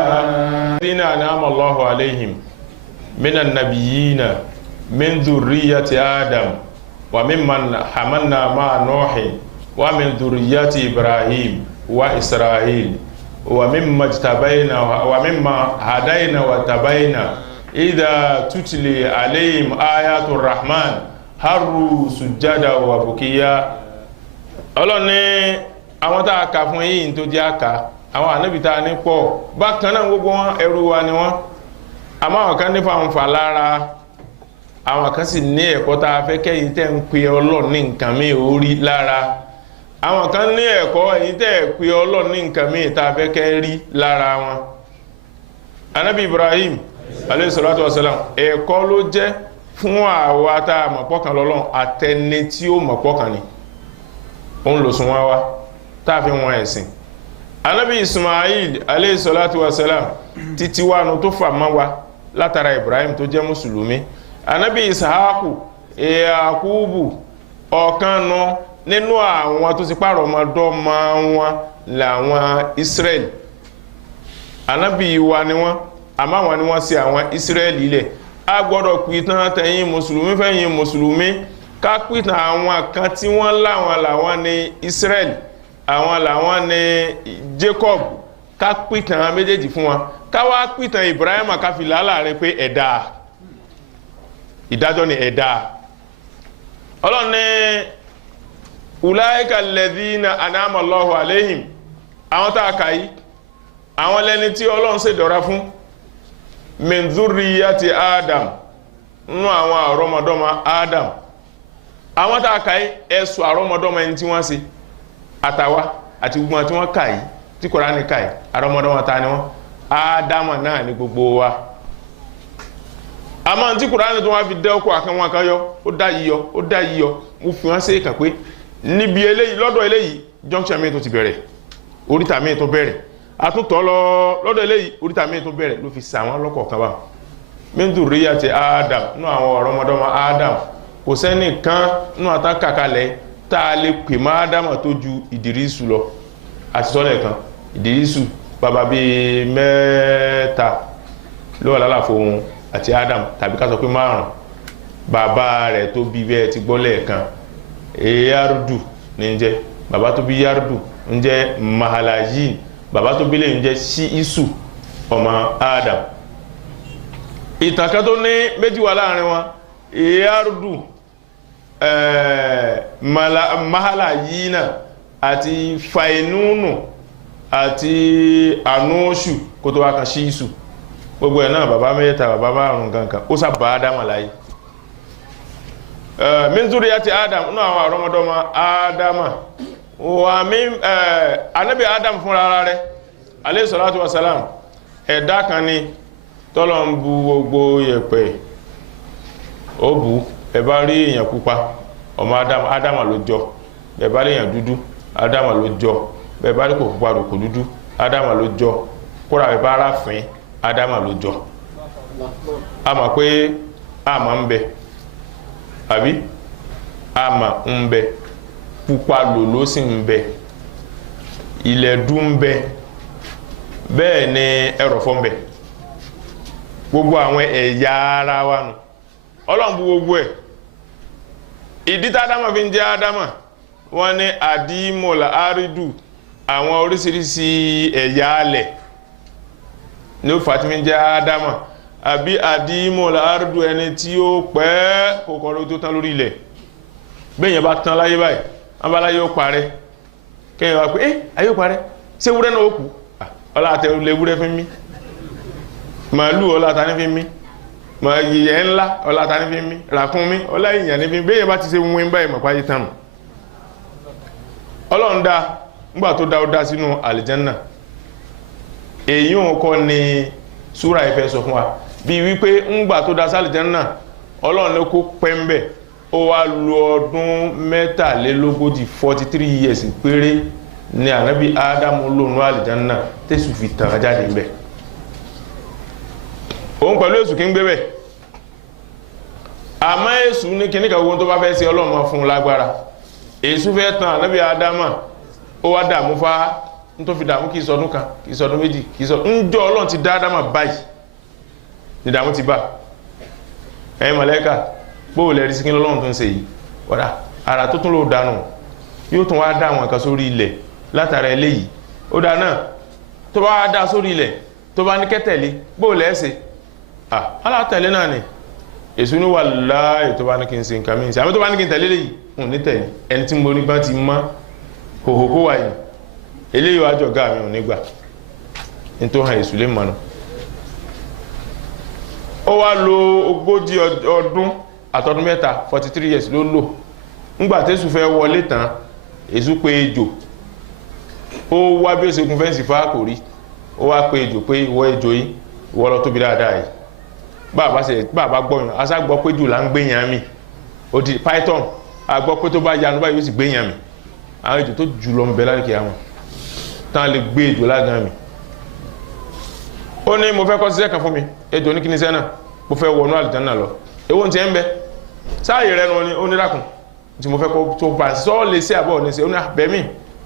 الذين أنعم الله عليهم من النبيين من ذرية آدم وممن حملنا مع نوح ومن ذرية إبراهيم وإسرائيل ومما اجتبينا ومما هدينا واتبينا إذا تتلي عليهم آيات الرحمن خروا سجدا وبكيا Ọlọ́run ní àwọn tá a kà fún yín tó jẹ́ àkà àwọn ànábì tá a ní pọ̀ bákan náà gbogbo wọn ẹrú wa ni wọ́n àmọ́ àwọn kan ní fàǹfà lára àwọn kan sì ní ẹ̀kọ́ tá a fẹ́ kẹ́yìn tẹ́ ń pe Ọlọ́run ní nǹkan mi ò rí lára àwọn kan ní ẹ̀kọ́ ẹ̀yìn tẹ́ pe Ọlọ́run ní nǹkan mi tá a fẹ́ kẹ́ rí lára wọn. Ànábì Ibrahim alayhi salatu wasalam ẹ̀kọ́ ló jẹ́ fún àwa tá a mọ̀ pọ́kàn lọ́lọ́run àtẹni tí ó mọ̀ pọ́kàn ni òun lò sún wá táàfin wọn ẹ̀sìn. Ànábì Ismail alayhi salatu wasalam títí wánu tó fà mọ́ wa látara Ibrahim tó jẹ́ mùsùlùmí. Ànábì Ishaku Yakubu ọ̀kan nù nínú àwọn tó ti pààrọ̀ ọmọdọ́mọ wọn làwọn Israel. Ànábì wa ni wọ́n àmọ́ àwọn ni wọ́n ṣe àwọn Ísírẹ́lì ilẹ̀ a gbọ́dọ̀ pìtàn tẹ̀yìn mùsùlùmí fẹ́yìn mùsùlùmí ká pìtàn àwọn kan tí wọ́n làwọn ní Ísírẹ́lì àwọn làwọn ní Jacob ká pìtàn méjèèjì fún wọn ká wá pìtàn Ibrahim ká fi láàrin pé ẹ̀dá ìdájọ́ ni ẹ̀dá Ọlọ́run ní ulaika alladhina an'ama Allahu alayhim àwọn tá a kà yìí àwọn lẹni tí Ọlọ́run ṣe dọ̀ra fún min dhurriyyati Adam nínú àwọn àrọ́mọdọ́mọ Adam àwọn tá a kà yìí ẹ̀sùn àrọ́mọdọ́mọ ẹni tí wọ́n ṣe àtàwa àti gbogbo tí wọ́n kà yìí tí Kùránì kà yìí àrọ́mọdọ́mọ ta ni wọ́n Ádámà náà ni gbogbo wa àmọ́ tí Kùránì tó wá fi dẹ́ ọkọ̀ àkànwọ́ àkànyọ ó dá yíyọ mo fi wọ́n ṣe kàn pé níbi eléyìí lọ́dọ̀ eléyìí junction mi tó ti bẹ̀rẹ̀ oríta mi tó bẹ̀rẹ̀ àtúntọ́ lọ́dọ̀ eléyìí oríta mi tó bẹ̀rẹ̀ ló fi sàwọn lọ́kọ̀ọ̀kan bá min dhurriyyati Adam nínú àwọn ọ̀rọ̀mọdọ́mọ Adam kò sẹ́nìkan nínú àtàkàkalẹ̀ tá a lè pè má Ádámà tó ju Ìdírísù lọ àti sọ́lẹ̀ kan Ìdírísù bàbá bíi mẹ́ta ló wà lálàfo òun àti Adam tàbí ká sọ pé 5 bàbá rẹ̀ tó bí bẹ́ẹ̀ ti gbọ́ lẹ́ẹ̀kan Yarudu ní jẹ́ bàbá tó bí Yarudu ń jẹ́ Mahalayin bàbá tó bí lè ń jẹ́ Ṣíìsù ọmọ Adam ìtànkà tó ní méjì wà láàrin wọn Yarudu Mahalayina àti Fainunu àti Anóṣù kó tó wá kan Ṣíìsù gbogbo ẹ̀ náà bàbá mẹ́ta bàbá 5 gankan ó sábà Ádámà láyé min zuriyati Adam nínú àwọn àrọ́mọdọ́mọ Ádámà wà mí anábì Adam fúnra ara rẹ̀ alayhi salatu wasalam ẹ̀dá kan ni tọ́lọ̀ ń bu gbogbo yẹ̀pẹ̀ ó bu ẹ̀bá rí èèyàn pupa ọmọ Ádámà ló jọ ẹ̀bá rí èèyàn dúdú Ádámà ló jọ ẹ̀bá rí kò pupa kò dúdú Ádámà ló jọ kóra ẹ̀bá aráfin Ádámà ló jọ a mọ̀ pé àmà ń bẹ àbí àmà ń bẹ pupa lòló sì ń bẹ ilẹ̀dú ń bẹ bẹ́ẹ̀ ni ẹrọ̀fọ̀ ń bẹ gbogbo àwọn ẹ̀yà ara wa nù Ọlọ́run bù gbogbo ẹ̀ ìdí tá Ádámà fi ń jẹ́ Ádámà wọ́n ní àdìmọ̀lá àrídù àwọn oríṣiríṣi ẹ̀yà alẹ̀ ní ó fàtí fi jẹ́ Ádámà àbí àdìmọ̀lá àrídù ẹni tí ó pẹ́ kòkòrò tó tán lórí ilẹ̀ bẹ́yẹn bá tán láyé báyìí wọ́n bá láyé ó parẹ́ kẹ́yìn wá pé ayé ó parẹ́ ṣé wúrẹ́ náà ó kú ọlá àtẹ̀lẹ̀ wúrẹ́ fi mí màálù ọlá ta ní fi mí ìyẹ́ ńlá ọlá ta ní fi mí ràkúnmí ọlá ìyàn ní fi bẹ́yẹn bá ti ṣe wọ́n báyìí mọ̀ páyé tán Ọlọ́run dá nígbà tó dá ó dá sínú àlìjánà èyí ò kọ́ ni súra ìfẹ́ sọ fún wa bí wípé ńgbà tó dá sí àlìjánà Ọlọ́run ló kó pẹ́ńbẹ̀ ó wá lo ọdún 43 43 years péré ni ànábì Ádámù lónú àlìjánà tẹ́sù fi tàn jáde ń bẹ̀ òun pẹ̀lú èsù kí ń gbé bẹ̀ àmọ́ èsù ní kíníkà ogun tó bá fẹ́ sí Ọlọ́run máa fún un lágbára èsù fẹ́ tàn ànábì Ádámù ó wá dààmú fá ń tó fi dààmú kìí sọdún kan kìí sọdún méjì kìí sọdún ń jọ Ọlọ́run ti dá Ádámù báyìí ní dààmú ti bá ẹ̀yin mọ̀lẹ́kà bóò lẹ́rí sí kí Ọlọ́run tó ń ṣe yìí wọ́dá ara tó tún ló dánù yóò tún wá dá àwọn nǹkan sórí ilẹ̀ látara eléyìí ó dá náà tó bá dá sórí ilẹ̀ tó bá ní kẹ́tẹ̀lé bóò lẹ́ẹ̀ṣẹ̀ alátẹ̀lé náà ni èso ní wà láàyè tó bá ní kí n ṣe nǹkan mí àmì tó bá ní kí n tẹ̀lé léyìí òun ní tẹ̀lé ẹni tí mo ní bá ti mọ́ hòhòkó wà yìí eléyìí wájú ọ̀gá mi ò nígbà ní tó hàn èso lè mọ̀nà ó wá lo 40 ọdún àtọdún mẹ́ta 43 years ló lò ńgbà tẹ́sù fẹ́ wọlé tán èsù pé ejò ó wá bí ó ṣe gun fẹ́ǹsì fáàkò rí ó wá pé ejò pé ìwọ ejò yìí ìwọ lọ tóbi dáadáa yìí bàbá gbọ́yàn asá gbọ́ pé jù là ń gbéyàn mi ó di python a gbọ́ pé tó bá yanu báyìí ó sì gbéyàn mi àwọn ejò tó jù lọ ń bẹ láríkì àwọn tán lè gbé ejò lágàn mi ó ní mo fẹ́ kọ́ síṣẹ́ kan fún mi ejò ní kí ní sẹ́ náà mo fẹ́ wọnú àlìjánnà lọ èwo ti ń bẹ sáàyè rẹ ní onírakùn tí mo fẹ́ kó tó bá sọ lè sí àbọ̀ ní sí ó ní àbẹ̀mí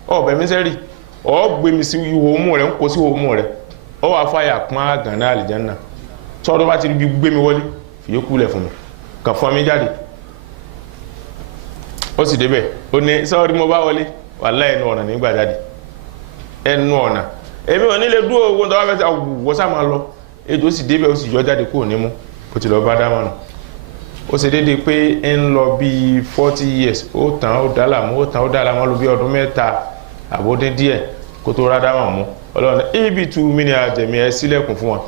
ọ̀bẹ̀mí sẹ́rì ọ̀ gbé mi sí ihò mú rẹ̀ ń kó sí ihò mú rẹ̀ ọ wà fàyà pọ́n àgànná àlìjánnà tọ́dọ́ bá ti rí bí gbé mi wọlé fi yókù lẹ̀ fún mi kàn fún mi jáde ó sì débẹ̀ ó ní sọ́ọ́rí mo bá wọlé wàláhì ẹnu ọ̀nà nígbà jáde ẹnu ọ̀nà èmi ò nílé dúró ogun tó wá fẹ́ wọ́ sá máa lọ ejò sì débẹ̀ ó sì yọ jáde kúrò nímú ó ti lọ bá dámọ̀nà ó ṣe déédéé pé ń lọ bí 40 years ó tàn ó dá làmú ló bí ọdún mẹ́ta àbódín díẹ̀ kó tó rádá mà mú ọlọ́run ibi tu mí ni àjẹmí ẹ sílẹ̀kùn fún wọn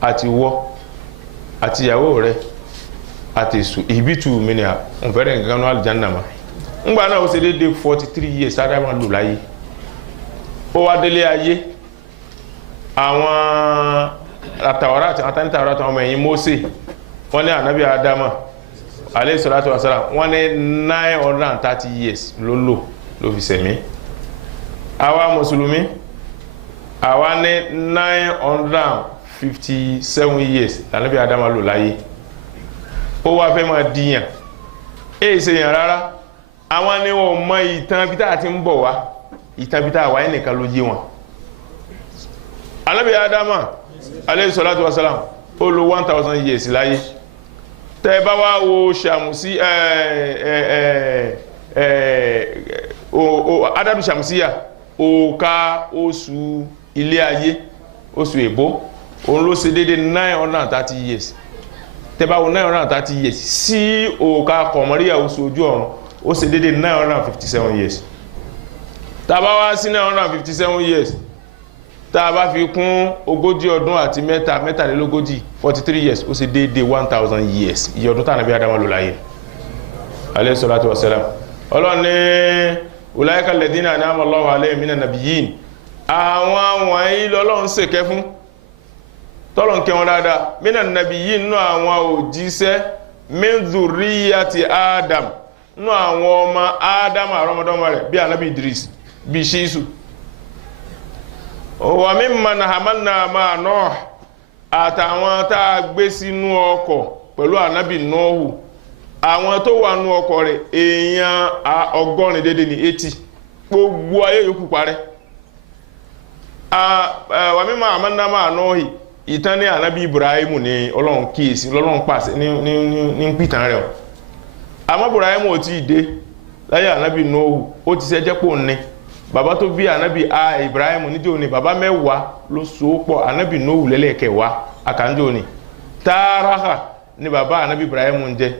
àti wọ́ àti ìyàwó rẹ àti èṣù ibi tu mí ni òǹfẹ́rẹ́ nǹkan náà àlùjánnà mà ńgbà náà ó ṣe déédéé 43 years ádámà lò láyé ó wá délé ayé àwọn àtàwárà àti àtàntàwárà àti ọmọ ẹ̀yìn Mósè wọ́n ní ànábì ádámà alayhi salatu wa salam wọ́n ní 930 years ló fi ṣẹ̀mí àwa mùsùlùmí àwa ní 957 years ànábì ádámà lò láyé ó wá fẹ́ máa dìyàn èyí ṣe yàn rárá àwọn ni wọn mọ ìtàn bí tá a ti ń bọ̀ wá ìtàn bí tá a wá ẹnìkan ló yé wọn ànábì ádámà alayhi salatu wa salam ó lò 1000 years láyé tẹ́ bá wá wo ṣàmùsí adadu ṣàmùsíyà òòka oṣù ilé ayé oṣù èbó òun ló ṣe déédéé 930 years tẹ́ bá wo 930 years sí òòka kọ̀mọ́ríyà oṣù ojú ọ̀run ó ṣe déédéé 957 years tá bá wá sí 957 years tá bá fi kún 40 ọdún àti mẹ́tàlélógójì 43 years ó ṣe déédéé 1000 years iye ọdún tánàbí Ádámà lò láyé alayhi salatu wassalam ọlọ́run ní ulaika alladhina an'ama Allahu alayhim minan nabiyyin àwọn wọ̀nyí lọ́lọ́run ṣèkẹ́ fún tọ́lọ̀ ń kẹ́ wọn dáadáa minan nabiyyin nínú àwọn òjíṣẹ́ min dhurriyyati Adam nínú àwọn ọmọ Adam àrọ́mọdọ́mọ rẹ̀ bí anábì Idris bí Ṣísù wa mimman hamalna ma'a Nuh àtàwọn tá a gbé sínú ọkọ̀ pẹ̀lú anábì Nuhu àwọn tó wà nú ọkọ̀ rẹ̀ èèyàn 100 dédé ní 80 gbogbo ayé yòókù parẹ́ wa mimman hamalna ma'a Nuh ìtàn ní anábì Ibrahim ní Ọlọ́run kíyèsí lọ́lọ́run pàṣẹ ní pìtàn rẹ̀ àmọ́ Ibrahim ò tí ì dé láyé anábì Nuhu ó ti ṣẹ́jẹ́ pò ní bàbá tó bí anábì Ibrahim níjọ́ òní bàbá mẹ́wàá ló so pọ̀ anábì Nuhu lẹ́lẹ́kẹ̀wàá àkànjọ́ òní Tàràhà ni bàbá anábì Ibrahim ń jẹ́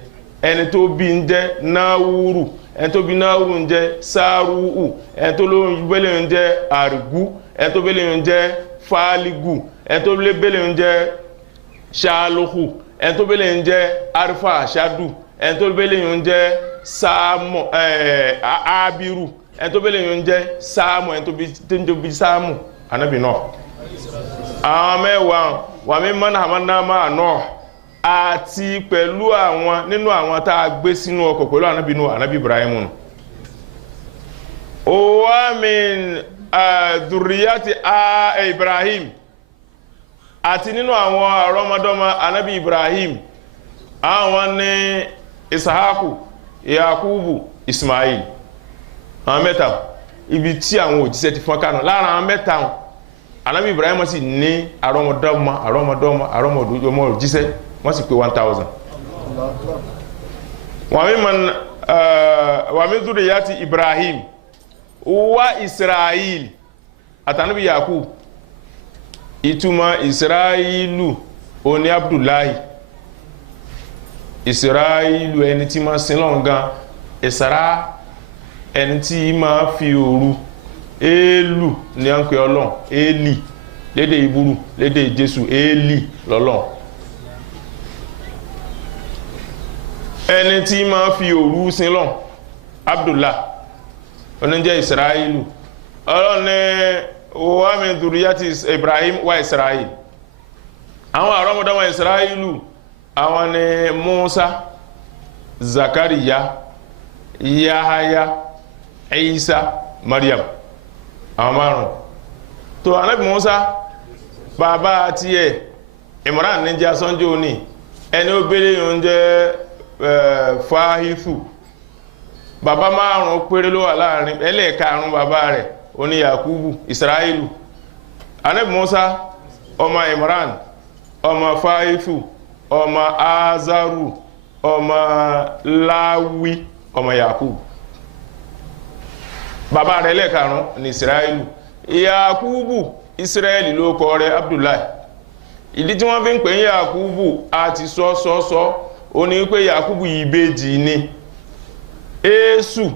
ẹni tó bí ń jẹ́ Náwúrù ẹni tó bí Náwúrù ń jẹ́ Sárúù ẹni tó bẹ́lẹ̀ ń jẹ́ Àrùgú ẹni tó bẹ́lẹ̀ ń jẹ́ Fálígù ẹni tó bẹ́lẹ̀ ń jẹ́ Ṣálóhù ẹni tó bẹ́lẹ̀ ń jẹ́ Arfa Ṣádù ẹni tó bẹ́lẹ̀ ń jẹ́ Ábírù ẹni tó bẹ́lẹ̀ ń jẹ́ Sáàmù ẹni tó bí Sáàmù anábì náà àwọn mẹ́wàá wà mimman hamalna ma'a Nuh àti pẹ̀lú àwọn nínú àwọn tá a gbé sínú ọkọ̀ pẹ̀lú anábì Nuh anábì Ibrahim wa min dhurriyyati Ibrahim àti nínú àwọn àrọ́mọdọ́mọ anábì Ibrahim àwọn ní Isahaku Yakubu Ismail àwọn mẹ́ta ibi tí àwọn òjíṣẹ́ ti fọ́n kánú lára àwọn mẹ́ta anábì Ibrahim sì ní àrọ́mọdọ́mọ òjíṣẹ́ wọ́n sì pé 1000 wa min dhurriyyati Ibrahim wa Israel àtànábì Yakub ìtumọ̀ Israelu oní Abdullahi Israelu ẹni tí máa sin lọ́n gan Isra ẹni tí máa fi òru Éèlù ní à ń pè Ọlọ́run Éèlì lédè Ìbúrú lédè Jésù Éèlì lọ́lọ́run ẹni tí máa fi òru sin lọ́n Abdullah oníjẹ́ Israelu Ọlọ́run ní wa min dhurriyyati Ibrahim wa Israel àwọn àrọ́mọdọ́mọ Israelu àwọn ni Musa Zakariya Yahaya Isa Maryam àwọn márùn tó anábì Musa bàbá tiẹ̀ Imran ní jẹ́ asọ́njọ́ ní ẹni ó bèèrè yóò jẹ́ Fáhífù bàbá márùn péré ló wà láàrin ẹlẹ́ẹ̀karùn bàbá rẹ̀ oní Yakubu Israelu anábì Musa ọmọ Imran ọmọ Fáífù ọmọ Azaru ọmọ Láwí ọmọ Yakubu. Bàbá rẹ̀ lẹ́ẹ̀karùn ní Israẹli. Yakubu Israẹli ló kọ rẹ̀ Abdullahi. Ìdí tí wọ́n fi ń pè ní Yakubu àti sọ ó ní pé Yakubu ìbejì ni. Éṣù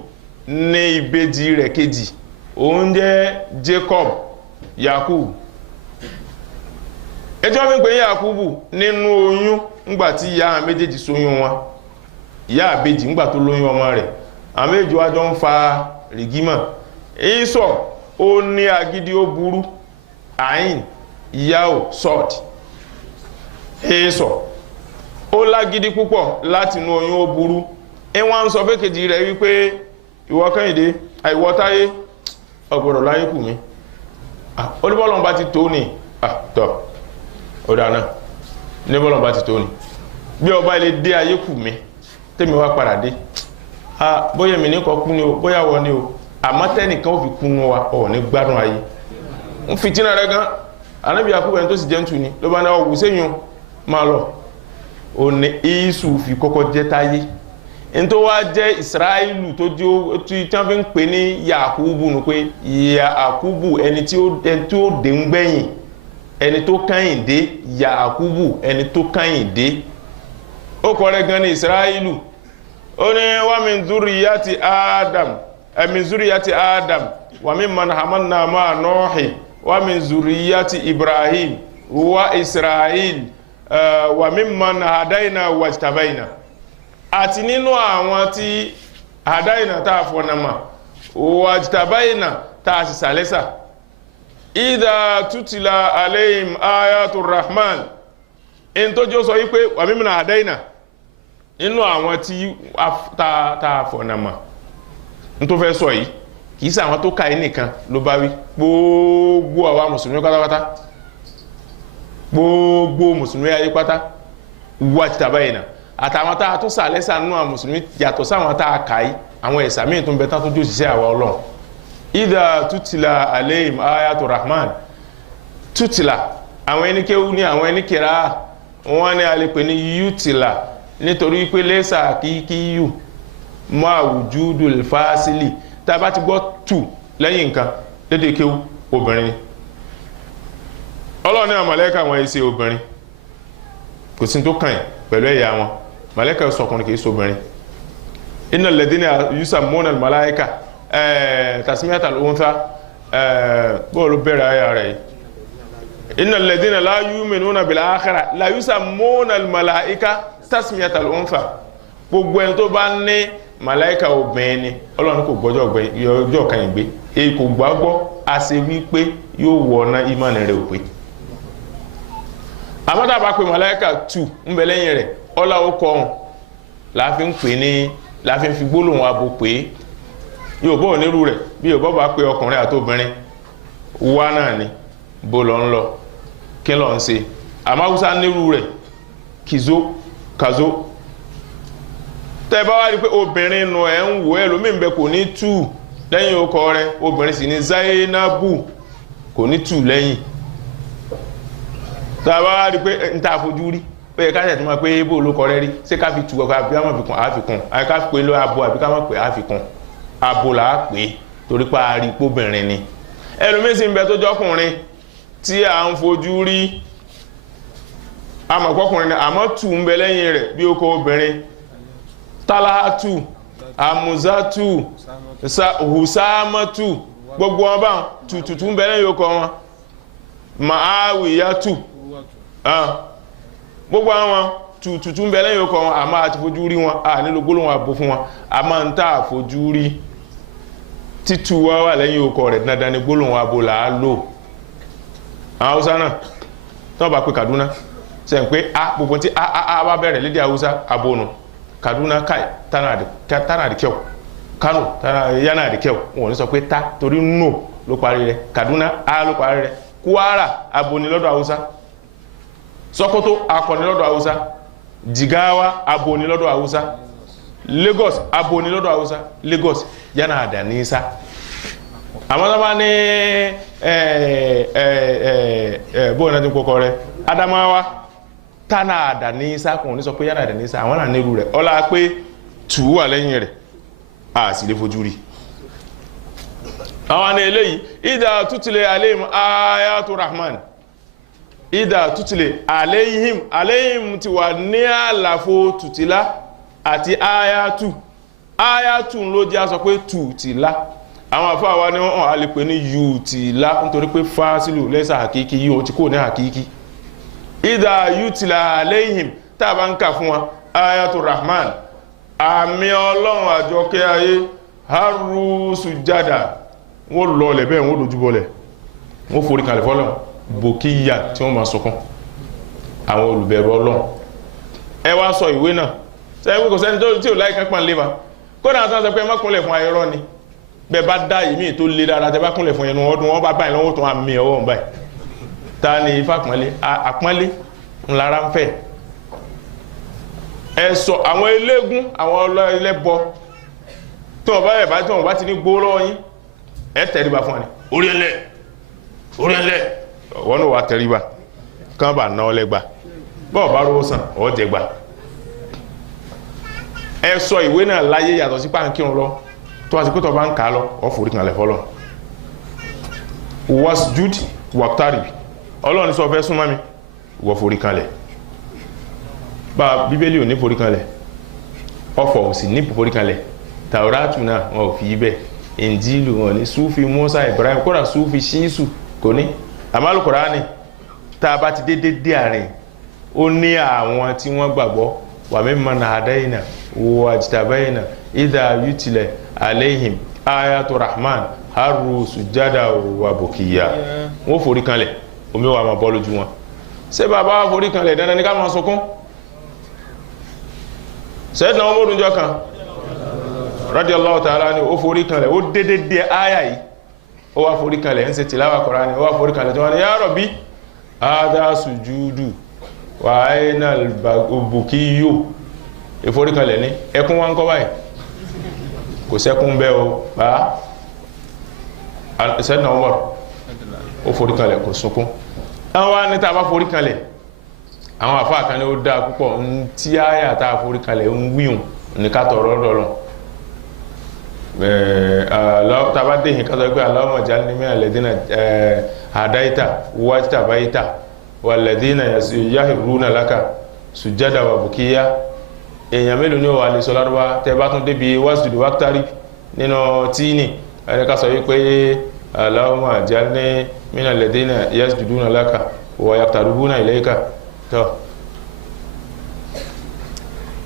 ní ìbejì rẹ̀ kejì, òun jẹ́ Jacob. Yakubu ẹjọ́ fi ń pè ní Yakubu nínú oyún ńgbàtí ìyá méjèèjì sóyún wọn. Ìyá àbejì ńgbà tó lóyún ọmọ rẹ̀, àwọn méjì wá jọ ń fa rìgímọ̀. Ísọ̀ ó ní agídí, ó burú. Ain Yao Sod. Ísọ̀ ó lágídí púpọ̀ láti inú oyún, ó burú. Wọ́n ń sọ fẹ́ kejì rẹ̀ wípé ìwọ Kẹ́hìndé àìwọ Táyé ọ̀gbọ̀dọ̀ láyé kù mí. Olúbọ́lọ́n bá ti tó ní tọ́ ọ̀dánà ní bọ́lọ́n bá ti tó ní bí ọba ilé dé ayé kù mí tẹ́mi wá padà dé bóyá mi ní kọ kú ní o bóyá wọ ní o àmọ́ tẹ́nìkan ó fi kúnnú wa ọ̀ ní gbádùn ayé ń fìtínà rẹ̀ gan. Ànábì Yakubu ẹni tó sì jẹ́ ń tù ní ló bá ní ọwọ́ sẹ́yìn máa lọ. Ó ní Ísù fi kọ́kọ́ jẹ́ Táyé, ẹni tó wá jẹ́ Israẹlu tó tí wọ́n fi ń pè ní Yakubu nù pé Yakubu ẹni tí ó dé ń gbẹ̀yìn, ẹni tó kẹ́yìn dé. Yakubu ẹni tó kẹ́yìn dé. Ó kọ rẹ̀ gan ní Israẹlu. Ó ní wa min zuriyati Adam wa mimman hamalna ma'a Nuhi wa min zuriyati Ibrahim wa Israel wa mimman hadaina wajtabaina. Àti nínú àwọn tí hadaina tá fọ̀nàmà wajtabaina tá sì sàlẹ́sà. Idha tutila alayhim ayatul rahman. In tó jọ sọ wípé wa mimman hadaina nínú àwọn tí tá fọ̀nàmà. N tó fẹ́ sọ yìí kìí sí àwọn tó ká nìkan ló bá wí, gbogbo àwa mùsùlùmí pátápátá, gbogbo mùsùlùmí ayé pátá wajtabaina. Àtàwọn tá a tún sàlẹ́sà nínú àwọn mùsùlùmí yàtọ̀ sáwọn tá a kà í, àwọn ẹ̀sà míì tó ń bẹ tán tó jó ṣiṣẹ́ àwa Ọlọ́run. Idha tutila alayhim ayatul rahman. Tutila àwọn ẹni kéwú ní àwọn ẹni kẹrà wọn ní a lè pè ní yutila nítorí pé lẹ́sà kíkíyù máa wujudul fásílì. Tá a bá ti gbọ́ tù lẹ́yìn nǹkan lédè kéwú obìnrin ni. Ọlọ́run ní àwọn màláíkà wọn ṣe obìnrin, kò sí tó kàn yín pẹ̀lú ẹ̀yà wọn. Màláíkà sọkùnrin kìí sóbìnrin. Innal ladhina yusammuna al-malaika tasmiyatal untha bọ́ọ̀lù bẹ̀rẹ̀ ayà rẹ̀ yìí. Innal ladhina la yu'minuna bil akhirah la yusammuna al-malaika tasmiyatal untha. Gbogbo ẹni tó bá ní màláíkà obìnrin ni Ọlọ́run kò gbọ́jọ́ ọjọ́ kan ìgbé èyí kò gbàgbọ́ a ṣe wípé yóò wọ ọ̀nà ìmánì rẹ̀ òpè. Àmọ́ tá a bá pe màláíkà tù ń bẹ lẹ́yìn rẹ̀ ọlá ó kọ ọ̀hún láàfin pè ní láàfin fi gbólóhùn abo pé yóò bọ́ onírú rẹ̀ bí yóò bọ́ bá pe ọkùnrin àti obìnrin wá náà ni bó lọ ń lọ kí lọ ń ṣe. Àmọ́ Haúsá nírú rẹ̀ kìzó kàzó. Tẹ́ bá wá rí pé obìnrin nù ẹ̀ ń wò ẹ́ lómi ń bẹ kò ní tù lẹ́yìn ọkọ rẹ̀, obìnrin sì ní Zainabu kò ní tù lẹ́yìn. Tá a bá wá rí pé ń ta fojú rí ó yẹ ká ṣe tó máa pé bó ló kọ rẹ rí, ṣé ká fi tù ọkọ àbí ká má fi kún àfikún, àbí ká pè lọ abo àbí ká má pè àfikún. Abo là á pè torí pé a rí póbìnrin ni. Ẹlòmíín sì ń bẹ tó jọkùnrin tí à ń fojú rí àmọ̀kọ́kùnrin ni àmọ́ tù ń bẹ lẹ́yìn rẹ̀ bí ó kọ obìnrin. Talahatu, Amuzatu, Husamatu, gbogbo wọn bá tùtùtù ń bẹ lẹ́yìn ó kọ wọn. Ma'awiyatu, gbogbo àwọn tùtùtù ń bẹ lẹ́yìn ó kọ wọn àmọ́ àti fojú rí wọn à nílò gbólóhùn àbò fún wọn àmọ́ ń tà fojú rí títù wá wà lẹ́yìn ó kọ rẹ̀ dandan ní gbólóhùn àbò là á lò. Àwọn Haúsá náà tó bá pé Kaduna ṣe ń pé a gbogbo tí a bá bẹ̀rẹ̀ lédè Haúsá abonu Kaduna kai tana da kyau, Kano yana da kyau, wọn ní sọ pé ta torí no ló parí rẹ̀, Kaduna a ló parí rẹ̀, Kwara aboni lọ́dọ̀ Haúsá, Sokoto akọni lọ́dọ̀ Haúsá, Jigawa aboni lọ́dọ̀ Haúsá, Lagos aboni lọ́dọ̀ Haúsá. Lagos yana da nisa. Àmọ́ tó bá ní bóyá náà ti kọ́kọ́ rẹ̀ Adamawa tánà àdàníṣà kò ní sọ pé yánà àdàníṣà àwọn náà nírú rẹ̀ ọlá pé tù wà lẹ́yìn rẹ̀ a sì lè fojú rí àwọn ní eléyìí ìdá tútìlẹ̀ aléhìm ayatu rahman ìdá tútìlẹ̀ aléhìm ti wà ní àlàfo tútìlá àti ayatu ló jẹ́ sọ pé tútìlá àwọn àfáà wa ní wọ́n a lè pè ní yútìlá nítorí pé fásilù lẹ́sà àkíkí yíò tí kò ní àkíkí ìdá yútìlá aléhìm tàbá ń kà fún wa ayatu rahman àmì ọlọ́run àjọkẹ́ ayé haru sujada wọ́n lọlẹ̀ bẹ́ẹ̀ wọ́n dojúbọlẹ̀ wọ́n forí kalẹ̀ fọ́lọ́run bòkíyà tí wọ́n ma sọkún àwọn olùbẹ̀rù ọlọ́run ẹ wá sọ ìwé náà sẹ́yìn kò sẹ́ni tí ò láì kápá lé wa kódà àtàwọn sọ pé má kúnlẹ̀ fún ayọ́rọ́ ni bẹ́ẹ̀ bá dá ìmí tó lé dára tẹ́ bá kúnlẹ̀ fún ẹnu ọdún wọn bá báyìí lọ́wọ́ tó àmì ọwọ́ báyìí ta ni ifá àpọ́nlé ńlára ń fẹ́ ẹ sọ àwọn eléégún àwọn ọlọ́ẹlẹ́bọ tí wọ́n bá ti ní gbó lọ́wọ́ yín ẹ tẹríba fún ẹni orí ẹlẹ́ wọ́n ní wà tẹríba kán bà náà lẹ́gbà bọ́ọ̀ bá rówó sàn ọ́ jẹgbà ẹ sọ ìwé náà láyé yàtọ̀ sí pàǹkírun lọ tó wá sí pé tó bá ń kà á lọ ọ́ forí kan lẹ̀ fọ́lọ́ wasjud waqtarib ọlọ́run sọ fẹ́ súnmọ́ mi wọ́ forí kan lẹ̀ bá bíbélì ò ní forí kan lẹ̀ ọ̀fọ̀ ò sì ní forí kan lẹ̀ tàwọ́rátù náà wọn ò fi yí bẹ́ẹ̀ ìnjílù wọn ní súfì Mùsá Ibrahim kódà súfì ṣíṣù kò ní àmàlù Kùránì tá a bá ti dédé àárín ó ní àwọn tí wọ́n gbàgbọ́ wà mimman hadayna wa ajtabayna idha yutla alayhim ayatu rahman haru sujada wa bukiya wọ́n forí kanlẹ̀ omi wà máa bọ́ lójú wọn ṣé bàbá wa forí kanlẹ̀ dandan ní ká máa sọkún Sayyidina Umaru jọ kan radiyallahu ta'ala ni ó forí kanlẹ̀ ó dédé áyà yìí ó wá forí kanlẹ̀ ń ṣe tìláwà Kùránì ó wá forí kanlẹ̀ tó wá ní ya Rabbi hadha sujudu wa ayna al-bukiyu ìforí kanlẹ̀ ní ẹkún wá ń kọ́ báyìí kò sẹ́kún bẹ́ o bá Sayyidina Umar ó forí kanlẹ̀ kò sunkún àwọn wá ní tàbá forí kanlẹ̀ àwọn àfáà kan ní ó dáa púpọ̀ tí áyà tàà forí kanlẹ̀ ń wíhùn ní ká tọrọ lọ́lọ́ tàbá dẹ̀yìn ká sọ pé Allahumma ij'alni minal ladhina hadaita wajtabaita wal ladhina yahruna laka sujada wa bukiya èèyàn mélòó ní ó wà lè sọ lárúbá tẹ bá tún débi wasjud waqtarib nínú tíìnì ẹni ká sọ wípé Allahumma ij'alni minal ladhina yasjuduna laka wa yaqtaribuna ilayka tọ́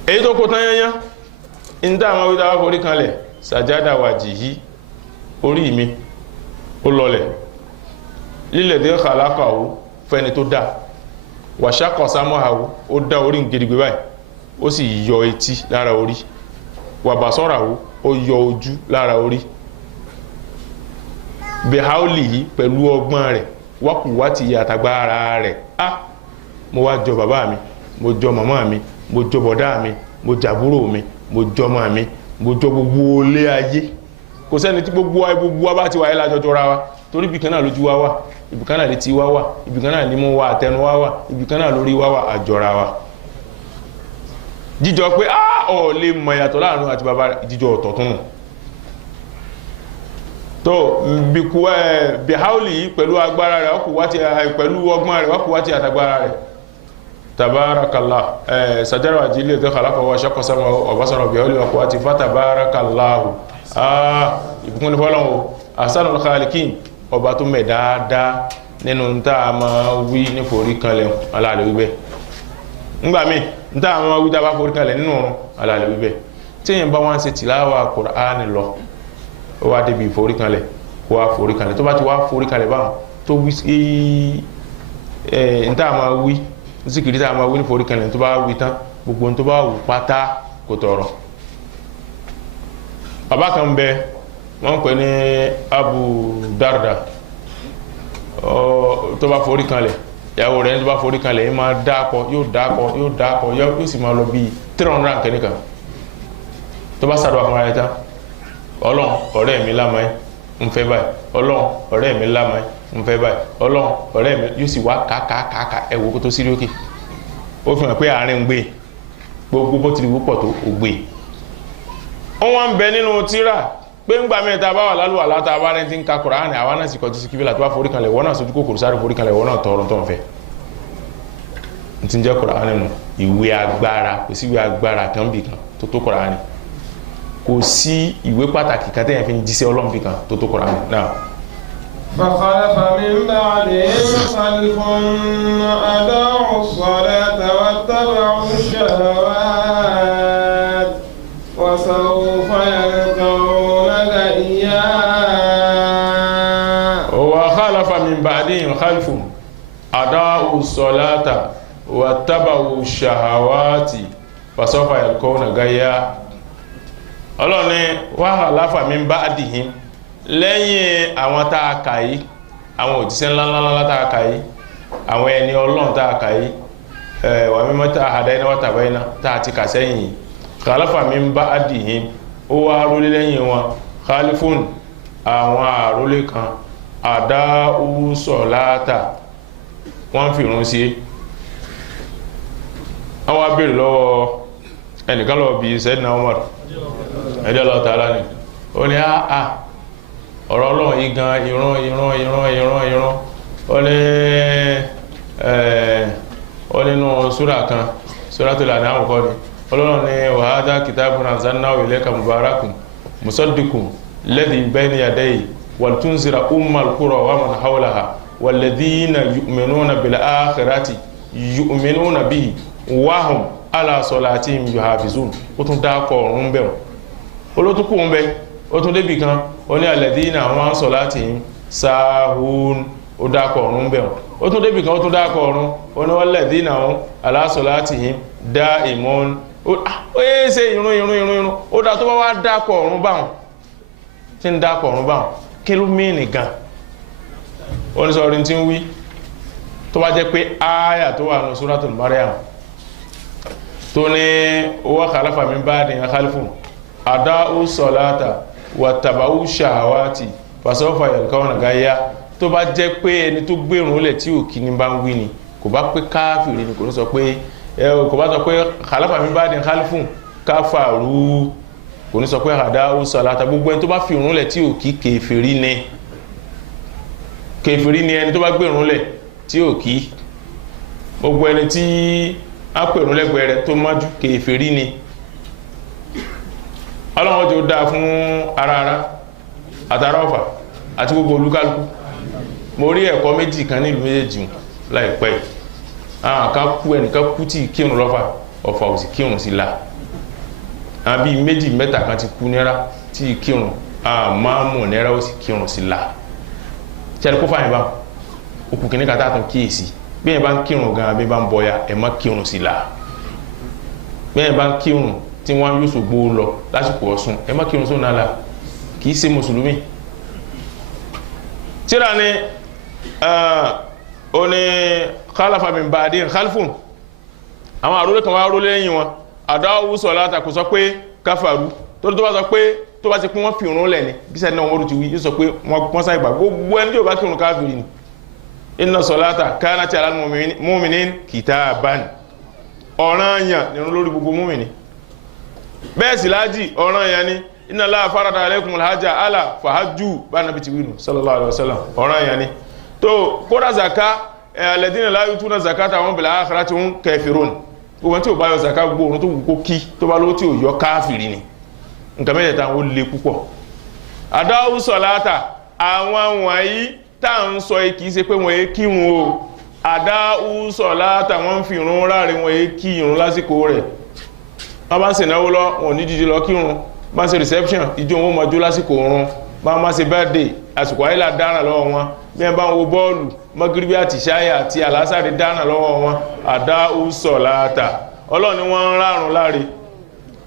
èyí tó kó tán yányá in tá àwọn wíta wá forí kanlẹ̀ sajada wajhi orí mi ó lọlẹ̀ lilladhi khalaqahu fẹ́ni tó dá wa shaqqa sam'ahu ó dá orí gidigbe báyìí ó sì yọ etí lára orí wa basarahu ó yọ ojú lára orí bihaulihi pẹ̀lú ọgbọ́n rẹ̀ wa quwwatihi àtàgbára rẹ̀ mo wá jọ bàbá mi mo jọ màmá mi mo jọ bọ̀dá mi mo jàbúrò mi mo jọ màmá mi mo jọ gbogbo olé ayé kò sẹ́ni tí gbogbo wa bá ti wáyé lájọjọ́ ra wa torí ibìkan náà lójú wa wà ibìkan náà létí wa wà ibìkan náà nímú wa àtẹnu wa wà ibìkan náà lórí wa wà àjọra wa jíjọ pé ọ̀ lè mọ̀ ìyàtọ̀ láàrin àti bàbá jíjọ ọ̀tọ̀ tún nù tó bihauli pẹ̀lú agbára rẹ̀ pẹ̀lú ọgbọ́n rẹ̀ ọkùnwá ti àtàgbára rẹ̀ tabarakallah sajara wa jili tó khalaqa wa shaqqa sam'ahu wa basara bihauli wa quwwati fa tabarakallahu ìbùkún ní fọ́lọ́wọ́ ahsanul khaliqin ọba tó mẹ́ dáadáa nínú ta ma wí ní forí kanlẹ̀ aláàlẹ̀ wíbẹ̀ ńgbà mí ta ma wí ta bá forí kanlẹ̀ nínú aláàlẹ̀ wíbẹ̀ tí yẹn bá wọ́n ṣe tìláwà Kùránì lọ ó wá débi forí kanlẹ̀ wá forí kanlẹ̀ tó bá ti wá forí kanlẹ̀ báwọn tó wí ta ma wí zikiri ta ma wí ní forí kanlẹ̀ tó bá wí tán gbogbo tó bá wù pátá kò tọrọ bàbá kan bẹ wọ́n pè ní Abu Darda tó bá forí kanlẹ̀ ìyàwó rẹ̀ tó bá forí kanlẹ̀ yìí máa dákọ yóò sì máa lọ bí 300 kẹ́nìkan tó bá sàdọ̀ àkànrà ẹ̀ta Ọlọ́run ọ̀rẹ́ mi lámáyé ń fẹ́ báyìí Ọlọ́run ọ̀rẹ́ mi lámáyé ń fẹ́ báyìí Ọlọ́run ọ̀rẹ́ mi yóò sì wá kàkàkàkà ẹ̀wò kó tó sí lókè ó fi hàn pé àárín ń gbé gbogbo bó ti di púpọ̀ tó ó gbé wọ́n ń bẹ nínú tírà pé ńgbà mẹ́ta bá wà lálùwà látà bá rẹ̀ ti ń ka Kùránì àwa náà sì kọjú sí kíbílà tó bá forí kanlẹ̀ wọ́n náà sojú kòkòrò sáré forí kanlẹ̀ wọ́n náà tọrọ tó ń fẹ́ ti ń jẹ́ Kùránì nù ìwé agbára kò sí ìwé agbára kan bì kan tó tó Kùránì kò sí ìwé pàtàkì kan tẹ́yàn fi ń jíṣẹ́ Ọlọ́run bì kan tó tó Kùránì náà. فخلف من بعدهم خلف أضاعوا الصلاة واتبعوا الشهوات وسوف يلقون غيا وخلف من بعدهم خلف أضاعوا الصلاة واتبعوا الشهوات وسوف يلقون غيا Ọlọ́run ní وخلف من بعدهم lẹ́yìn àwọn tá a kà yìí àwọn òjíṣẹ́ ńláńlá tá a kà yìí àwọn ẹni Ọlọ́run tá a kà yìí wà mímọ́ tá a hàdá iná wà tàbá iná tá a ti kà sẹ́yìn yìí khalafa min ba'dihim ó wá rólé lẹ́yìn wọn khalifun àwọn àrólé kan ada'u salata wọ́n fi ìrun sí wọ́n wá béèrè lọ́wọ́ ẹnìkan lọ́wọ́ bíi Sayyidina Umar ẹ̀dẹ́ lọ́ta alá ni ó ní ọ̀rọ̀ Ọlọ́run yìí gan ìran ó nínú súrà kan Suratul An'am kọ́ ni Ọlọ́run ní wa hadha kitabun anzalnahu ilayka mubarakun musaddiqun ladhi bayna yadayhi wal tunzira ummal qura wa man hawlaha walladhina yu'minuna bil akhirati yu'minuna bihi wa hum ala salatihim yuhafizun ó tún dákọ̀ ọ̀run bẹ̀rù olótúkù ń bẹ ó tún débì kan ó ní alladhina àwọn salatihim sahun ó dákọ̀ ọ̀run bẹ̀rù ó tún débì kan ó tún dákọ̀ ọ̀run ó ní walladhina àwọn ala salatihim da'imun ó yẹ́ ṣe irun ó dá tó bá wá dákọ̀ ọ̀run báwọn tí ń dákọ̀ ọ̀run báwọn kí ló mìíní gan ó ní sọ̀rọ̀ tí ń wí tó bá jẹ́ pé ááyà tó wà ní Suratul Maryam tó ní wa khalafa min ba'dihim khalfun ada'u salata wattaba'u shahawati fasawfa yalqawna ghayya tó bá jẹ́ pé ẹni tó gbèrún lẹ̀ tí òkì ní bá ń wí ni kò bá pé káfìrí ni kò ní sọ pé kò bá sọ pé khalafa min ba'dihim khalfun káfàrú kò ní sọ pé ada'u salata gbogbo ẹni tó bá fi ìrun lẹ̀ tí òkì kèfèrí ni ẹni tó bá gbèrún lẹ̀ tí òkì gbogbo ẹni tí a pèrún lẹ́gbẹ̀ẹ́ rẹ̀ tó májú kèfèrí ni Ọlọ́run tí ó dáa fún ara àtàrà ọ̀fà àti gbogbo olúkálùkù mo rí ẹ̀kọ́ méjì kan nílùú méjèèjì láìpẹ́ àwọn kan kú ẹnìkan kú tí kírun lọ́fà ọ̀fà ò sì kírun sí la àwọn bíi méjì mẹ́ta kan ti kú nẹ́rà tí kírun àmọ́ nẹ́rà ó sì kírun sí la ṣẹ́ni kó fàyìn bá òkú kìíní kan tààtàn kíyèsí bí ẹ̀ bá ń kírun gan bí bá ń bọya ẹ̀ má kírun sí la bí ẹ̀ bá ń kírun tí wọ́n yóò ṣògbó lọ lásìkò Ọ̀ṣun ẹ má kírun sóun àlà kì í ṣe mùsùlùmí tíra ni ó ní khalafa min ba'dihim khalfun àwọn àrólé kan wá rólé lẹ́yìn wọn ada'u salata kò sọ pé káfàrú tó bá sọ pé tó bá ti pín wọ́n fi ìrun lẹ̀ ni bí sẹ́ni náà wọ́n ti wí yóò sọ pé wọ́n sáì gbà gbogbo ẹni tí yóò bá kírun káfìrí ni inna salata kanat alal mu'minin kitaban ọ̀ranyàn nínú lórí gbogbo mùmínì bẹ́ẹ̀ sì lájì ọ̀ranyàn ni inna Allaha farada alaykumul hajja ala fahajju bá nàbí ti wínú sallallahu alaihi wasallam ọ̀ranyàn ni tó kódà zaka alladhina la yutuna zakata wọn bil akhirati hum kafirun gbogbo tí ò bá yọ zaka gbogbo òun tó wù kó kí tó bá lówó tí ò yọ káfìrí ni nǹkan mẹ́tẹ̀ẹ̀ta ó le púpọ̀ ada'u salata àwọn wọ̀nyí tá à ń sọ kìí ṣe pé wọ́n yé kírun o ada'u salata wọ́n ń fi ìrun ráre wọ́n yé kí ìrun lásìkò rẹ̀ wọ́n bá ń ṣe náwó lọ wọn ò ní dídí lọ kírun bá ń ṣe reception ìjọ wọn mọ̀jú lásìkò òrun bá ń ṣe birthday àsìkò àyílà dáná lọ́wọ́ wọn bí wọ́n bá ń wo bọ́ọ̀lù mọ́gíríbí àti ṣáyà àti àlásàrè dáná lọ́wọ́ wọn ada'u salata Ọlọ́run ni wọ́n ń rárun láre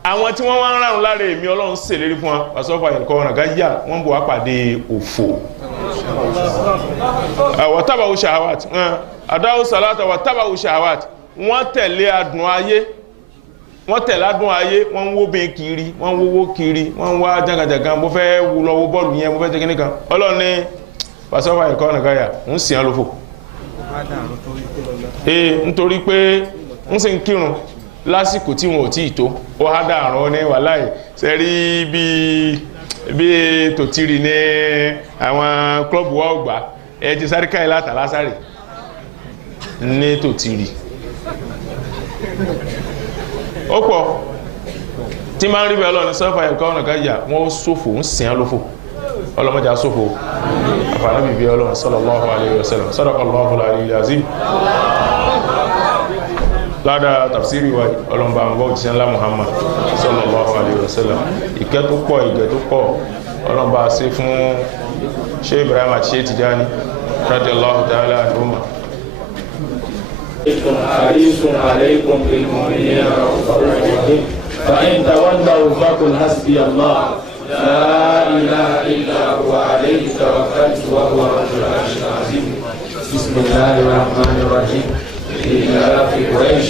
àwọn tí wọ́n wá ń rárun láre èmi Ọlọ́run ṣèlérí fún wọn pàṣọ́fà yalqawna ghayya wọ́n bọ̀ wá pàdé òfò wattaba'u shahawat ada'u salata wattaba'u shahawat wọ́n tẹ̀lé adùn ayé wọ́n ń wó bí kiri wọ́n ń wówó kiri wọ́n ń wá jagajaga mo fẹ́ wù lọ wo bọ́ọ̀lù yẹn mo fẹ́ jẹ́ kíní kan Ọlọ́run ní pàṣọ́fà yalqawna ghayya ń sìn án lófò nítorí pé ń sì ń kírun lásìkò tí wọn ò tí ì tó ó há dàrún ní wàláì sẹ́rí bí tòtírì ní àwọn klọ́ọ̀bù wa ọgbà ẹ ti sáré káyìí látàlásárì ní tòtírì ó pọ̀ tí máa ń rí bẹ́ẹ̀ lọ́nà sọ́fà ẹ̀kọ́ ọ̀nà kájà wọ́n sófò ń sìn án lófò ọlọ́mọdé asófò àfààní bíbí ọlọ́run sallallahu alayhi wa sallam sadaqallahu al-aliyyil azim ládàá tafsiri wa ọlọ́mọba àwọn bọ́ọ̀ jíṣẹ́ ńlá Muhammad sallallahu alayhi wa sallam ìkẹ́ tó pọ̀ ìgẹ̀ tó pọ̀ ọlọ́mọba ṣe fún Sheikh Ibrahim àti Sheikh Tijani radiyallahu ta'ala anhuma. حريص عليكم بالمؤمنين رؤوف رحيم فإن تولوا فقل حسبي الله لا إله إلا هو عليه توكلت وهو رب العرش العظيم بسم الله الرحمن الرحيم إيلاف قريش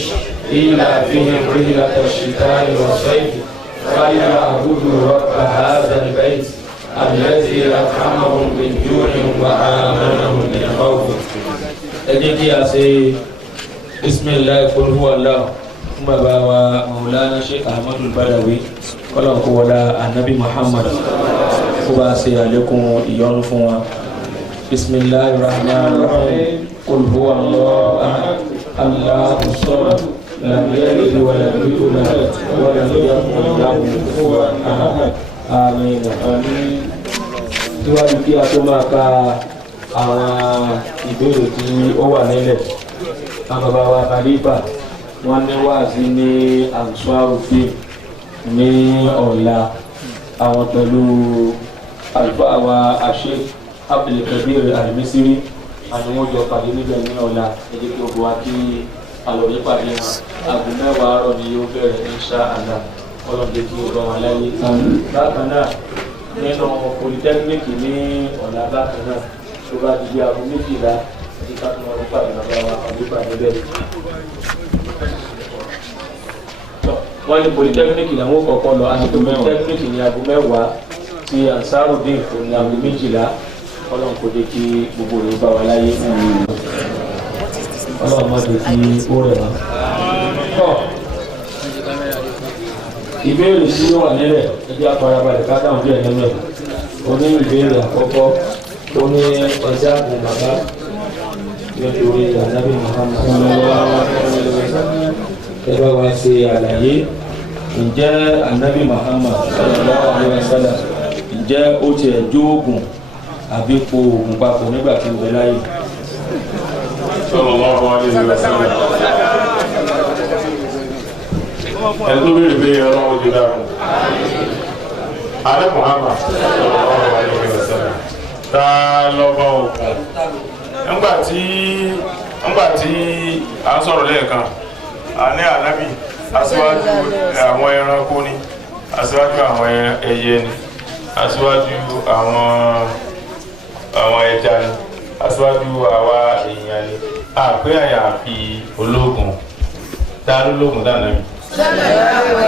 إيلافهم رحلة الشتاء والصيف فليعبدوا رب هذا البيت الذي أطعمهم من جوع وآمنهم من خوف. بسم الله قل هو الله ثم بابا مولانا شيخ أحمد البدوي kọlọ́n kó wọlá anabi muhammad kó bá ṣe àlékún ìyọ́nú fún wa bisimilahi rahman rahim qul huwa allahu ahad allahu samad lam yalid wa lam yulad wa lam yakun lahu kufuwan ahad àmín. síwájú kí a tó máa ka àwọn ìbéèrè tí ó wà nílẹ̀ bàbá wa khalifa wọ́n ní wáàsí ní Ansarudeen ní ọ̀la àwọn pẹ̀lú àlùfáà wa Sheikh Abdulkabir Al-Misri àni wọ́n jọ pàdé níbẹ̀ ní ọ̀la ẹ̀jẹ̀ kí ogun wa kí àlọ́yé pàdé wọn aago mẹ́wàá àárọ̀ ni yóò bẹ̀rẹ̀ insha Allah ọlọ́dẹ kí o bá wọn láyé. bákan náà nínú polytechnic ní ọ̀la bákan náà tó bá di bí aago 12 ẹ̀jẹ̀ ká tó wọn pàdé bàbá wa àlùfáà níbẹ̀. wọ́n ní polytechnic làwọn kọ̀ọ̀kan lọ àti polytechnic ní aago mẹ́wàá ti Ansarudeen kò ní aago 12 ọlọ́run kò dé kí gbogbo rẹ̀ bá wa láyé ọlọ́run má dé kí ó rẹ̀ wá. ìbéèrè tí ó wà nílẹ̀ ẹjẹ́ àfarabalẹ̀ ká dáhùn díẹ̀ nínú ẹ̀ oní ìbéèrè àkọ́kọ́ ó ní ẹja àbò bàbá nítorí ànábì Muhammad ẹ bá wa ṣe àlàyé ǹjẹ́ ànábì Muhammad sallallahu alaihi wasallam ǹjẹ́ ó tiẹ̀ jó oògùn àbí po oògùn papọ̀ nígbà tí ó bẹ láyé. sallallahu alaihi wasallam ẹ̀tọ́ bí ìbéèrè ọlọ́run ojú dákun ànábì Muhammad sallallahu alaihi wasallam tá lọ́bọ̀ oògùn nígbàtí a ń sọ̀rọ̀ lẹ́ẹ̀kan àní ànábì aṣíwájú àwọn ẹranko ni aṣíwájú àwọn ẹyẹ ni aṣíwájú àwọn ẹja ni aṣíwájú àwa èèyàn ni àpé àyàfi ológun dá lólógun dáná mi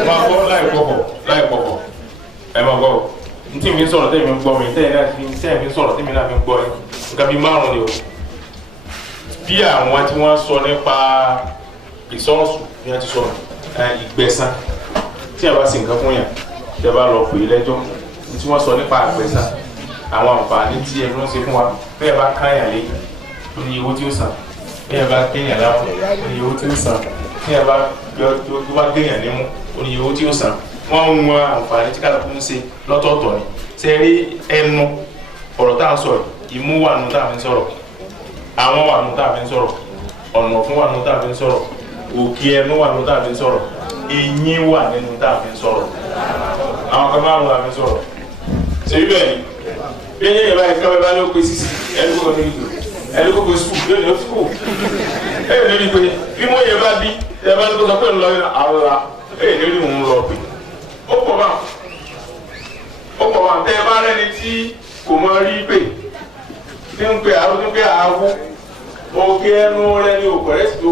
máa gbọ́ láìpọ̀pọ̀ ẹ máa gbọ́ tí mi sọ̀rọ̀ tẹ́mi ń gbọ́ mi tẹ́mi sọ̀rọ̀ tẹ́mi náà fi ń gbọ́ ni nǹkan bíi márùn-ún ni o bí àwọn tí wọ́n sọ nípa ìsọ́ọ̀sù ní wọ́n ti sọ ìgbẹ̀san tí a bá sì nǹkan fún yàn tí a bá lọ pè é lẹ́jọ́ tí wọ́n sọ nípa ìgbẹ̀san àwọn àǹfààní tí ẹni ló ń ṣe fún wa bẹ́ẹ̀ bá káyàn lé ó ní owó tí ó san bẹ́ẹ̀ bá kéèyàn lápò ó ní owó tí ó san tí a bá kéèyàn nímú ó ní owó tí ó san wọ́n ń wọn àǹfààní tí kálukú ń ṣe lọ́tọ̀ọ̀tọ̀ ni ṣe rí ẹnu ọ̀rọ̀ tá à ń sọ̀rọ̀ ìmú wà nù tá à ń sọ̀rọ̀ àwọn wà nù tá à ń sọ̀rọ̀ ọ̀nà fún wà nù tá à ń sọ̀rọ̀ òkè ẹnu wà nù tá à ń sọ̀rọ̀ eyín wà nínú tá à ń sọ̀rọ̀ àwọn kan márùn la fi sọ̀rọ̀ ṣe bí bẹ́ẹ̀ ni bí ẹni yẹn báyìí káwé bá ló pe sísì ẹni kókò ní ìlú ẹni kókò sùkúù yóò ní ó sùkúù ẹ̀yìn lórí pé bí mo yẹ bá bí ẹ bá ní kó sọ pé ńlọ àrùlà ẹ̀yìn lórí mò ń lọ pé ó pọ̀ bá tẹ́ ẹ bá rẹ́ni tí kò mọ rí pé tí ń pe àrùn tí ń pe àwọ òkè ẹnu rẹ ní òkò rẹ sì tó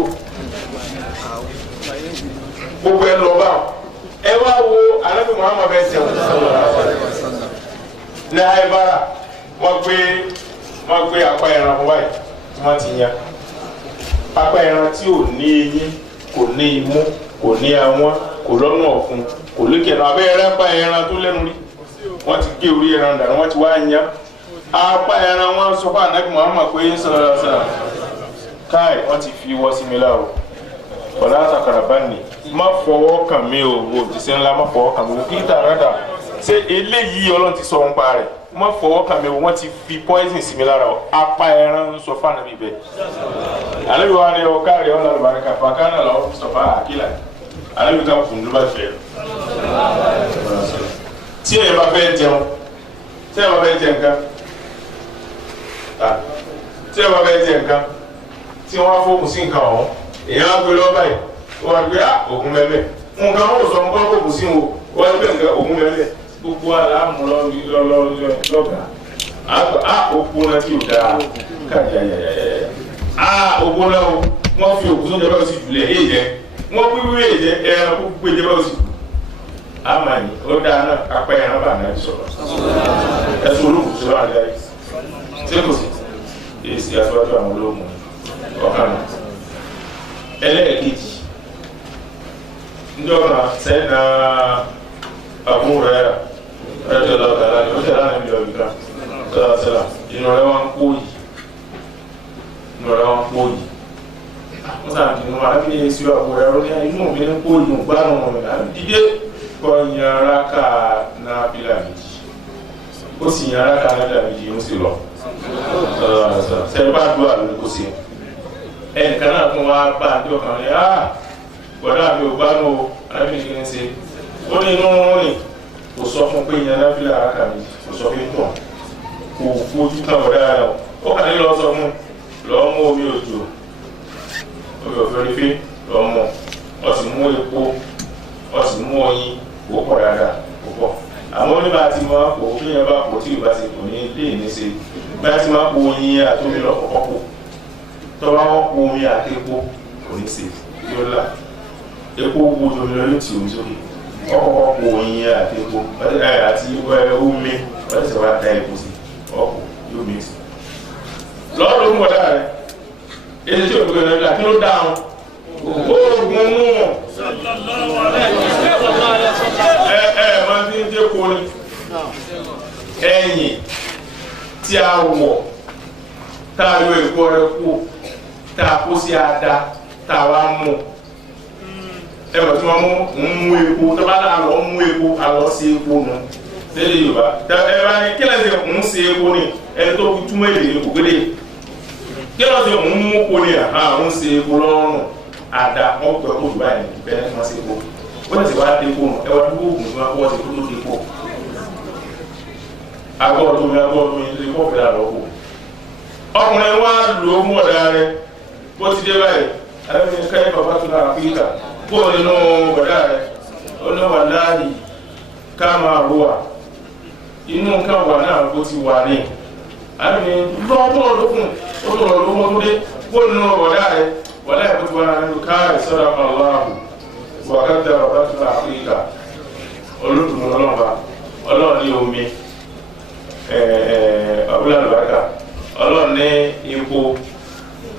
gbogbo ẹ lọ bá ẹ wá wo Ànábì Muhammad bẹ jẹun ní àìbára wọ́n gbé apá ẹran fún báyìí tí wọ́n ti yan apá ẹran tí ò ní eyín kò ní imú kò ní àwọn kò lọ́nà ọ̀fun kò lókè ẹ̀rọ abẹ́ ẹran pa ẹran tó lẹ́nu rí wọ́n ti gé orí ẹran dànù wọ́n ti wá yan apá ẹran wọn sọ fún Ànábì Muhammad pé sọ̀rọ̀ káì wọ́n ti fi wọ́ sí mi láwọ̀ ọ̀la àtàkàrà bá nì má fọwọ́ kàn mí o òjíṣẹ́ ńlá má fọwọ́ kàn mí o kí tààràdà ṣé eléyìí Ọlọ́run ti sọ ń pa rẹ̀ má fọwọ́ kàn mí o wọ́n ti fi poison sí mi lára o apá ẹran sọ fún Ànábì bẹ́ẹ̀ Ànábì wa ni ọ̀ká rẹ̀ ọ̀nà àlùbáríkà fàkánà làwọn sọ̀fà àkílà Ànábì kan fún un ló bá fẹ́ tí ẹ bá fẹ́ jẹun tí ẹ bá fẹ́ jẹ nǹkan tí ẹ bá fẹ́ jẹ nǹkan tí wọ́n á fóònù sí nǹkan ọ̀hún èèyàn á gbé lọ́ọ́ báyìí wọ́n á gbé ògùn mẹ́mẹ́ nǹkan ó sọ nǹkan fóònù sí wo wọ́n á gbé nǹkan ògùn mẹ́mẹ́ gbogbo aláàmú lọ́gàá òkú náà tí ò dáa káàdìyàyàyàyà òkú náà wọ́n fi òkú sóúnjẹ báyìí sí jùlẹ̀ èèjẹ wọ́n wíwí èèjẹ ẹran kó gbé jẹ báyìí sí amani ó dáa náà apá ẹran bá náà sọ̀rọ̀ ẹ̀sùn olókùn sọ̀rọ̀ àdáyé tí kò sí èsì àtúwájú àwọn olóògùn ọ̀kan ẹlẹ́ẹ̀kejì ndọ́nà sẹ́nà àbúrò rẹ̀ ẹ̀jẹ̀ lọ́gà láti ó tẹ̀lé àná ìlú ọ̀gbìn kan sọ́dọ̀ inú rẹ̀ wọ́n ń kó yìí wọ́n sàn kí wọ́n á fi èsì àbúrò rẹ̀ ó ní inú mi ń kó yìí gbárùn ún dídé kọ́ yàrá ká náà bílà méjì ó sì yàrá ká náà bílà méjì ó sì lọ sẹ́yìn bá dúró àlọ́ kó sí ẹnìkan náà tún wá bá àdé ọkàn rẹ̀ gbọ́dọ̀ àbí ògbánú arábìnrin kí n ṣe ó ní inú rìn kò sọ fún pé ìyẹn náfìlà àràkà mi kò sọ fún tàn kò fojú kan ọ̀dà rẹ̀ ó kàn ní lọ sọ fún lọ́ọ́ mú omi òjò omi òfurufú lọ́ọ́ mú ọ sì mú epo ọ sì mú oyin kò pọ̀ dáadáa kò pọ̀ àmọ́ nígbà tí wọ́n kò bí yẹn bá kò tí ì bá ṣe kò ní lè ní ṣe bá ti máa po oyin àti omi lọ́kọ̀ọ́kọ́ kò tọ́ba wọn po omi àti epo kò ní ṣe yóò là epo wo omi lọ yóò tì omi sókè ọkọ̀ po oyin àti epo àti omi wọ́n ti sọ wá da epo sí ọkọ̀ yóò mix lọ́ọ̀rọ̀ ń wọ̀dà rẹ̀ èyí tí òkú rẹ̀ là kí ló dáhùn oògùn mú máa ń dín kó ní ẹ̀yìn tí a wọ̀ tá a yọ èkó rẹ̀ kú tá a kó sí ada tá a wá mú ẹ̀rọ tí wọ́n mú epo tó bá dà lọ mú epo àlọ́ sí epo nù lẹ́yìn Yorùbá ẹ̀rọ ni kí lẹ́sìn ń sí epo ní ẹni tó fi túmọ̀ èdè ní kòkèlè kí lọ́sìn ń mú epo ní ń sí epo lọ́rùn àdá wọn gbẹ kó dùbà yẹn bẹ́ẹ̀ ni wọn ṣe kó wọn ti wá dé kó nù ẹ wá dúró oògùn tí wọn kó wọn ti kó tó dé kó agbọ́dọ̀ mi lè kó fẹ́ àlọ́ kó ọkùnrin wa lò ó mú ọ̀dà rẹ bó ti dé báyìí alábìnrin káyọ̀ bàbá tó náà Áfíríkà kó o nínú ọ̀dà rẹ ó ní wà láàyè ká máa ro à inú nǹkan wà náà bó ti wà ní alábìnrin lọ́wọ́ tó lọ́kùn ó tó lọ́wọ́ tó dé kó o nínú ọ̀dà rẹ. ولا يكتب أن كان صدق الله وقدر رسول أفريقيا olùdùnú ọlọ́ọ̀bá ọlọ́ọ̀ ní omi ọ̀bùlà lùbákà ọlọ́ọ̀ ní ipò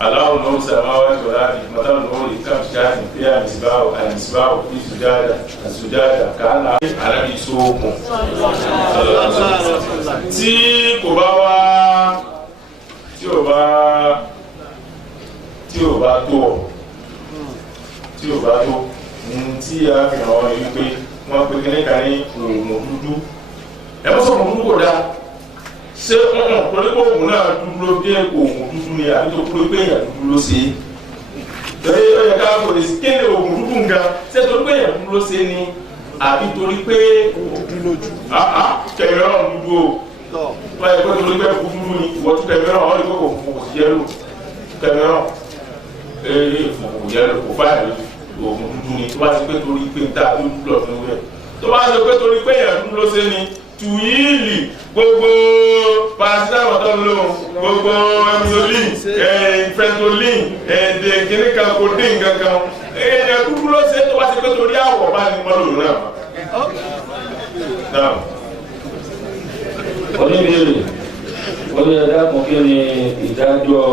aláwọ̀ ní oṣù àmáwá ìjọba ní mọ́tàlù ní orí káàmùsíjáàdì pé àmìsíbáwò bí ìsùjáàdà kàánà alábi sóògùn tí kò bá wá tí ò bá tó tí a fi hàn ọ́ yìí pé wọ́n pe kíní kan ní oògùn dúdú ẹ̀mọ́ sọ̀rọ̀ dúdú kò dáa ṣé torí pé oògùn náà dúdú ló dé oògùn dúdú ni àbí tó kúrò pé èèyàn dúdú ló ṣe é torí ó yẹ ká kò lè kí ni oògùn dúdú nǹkan ṣé torí pé èèyàn dúdú ló ṣe é ni àbí torí pé kẹmẹ́rán dúdú o wọ́n yẹ kó torí pé dúdú ni ìwọ́n tún kẹmẹ́rán ọ̀ ní kó kò sí yẹ́lò kẹmẹ́rán kò yẹ́lò kò báyà lójú oògùn dúdú ni tó bá ti pé torí pé ń ta dúdú lọ fún wẹ̀ tó bá ti pé torí pé èèyàn dúdú ló ṣe ni tuyíìlì gbogbo paracetamol tó ń lò gbogbo emzolin fentolin kìnnìkan codeine gangan èèyàn dúdú ló ṣe tó bá ti pé torí àwọ̀ bá ní mọ́lò náà. oníbèrè onídàá kò kí ni ìdájọ́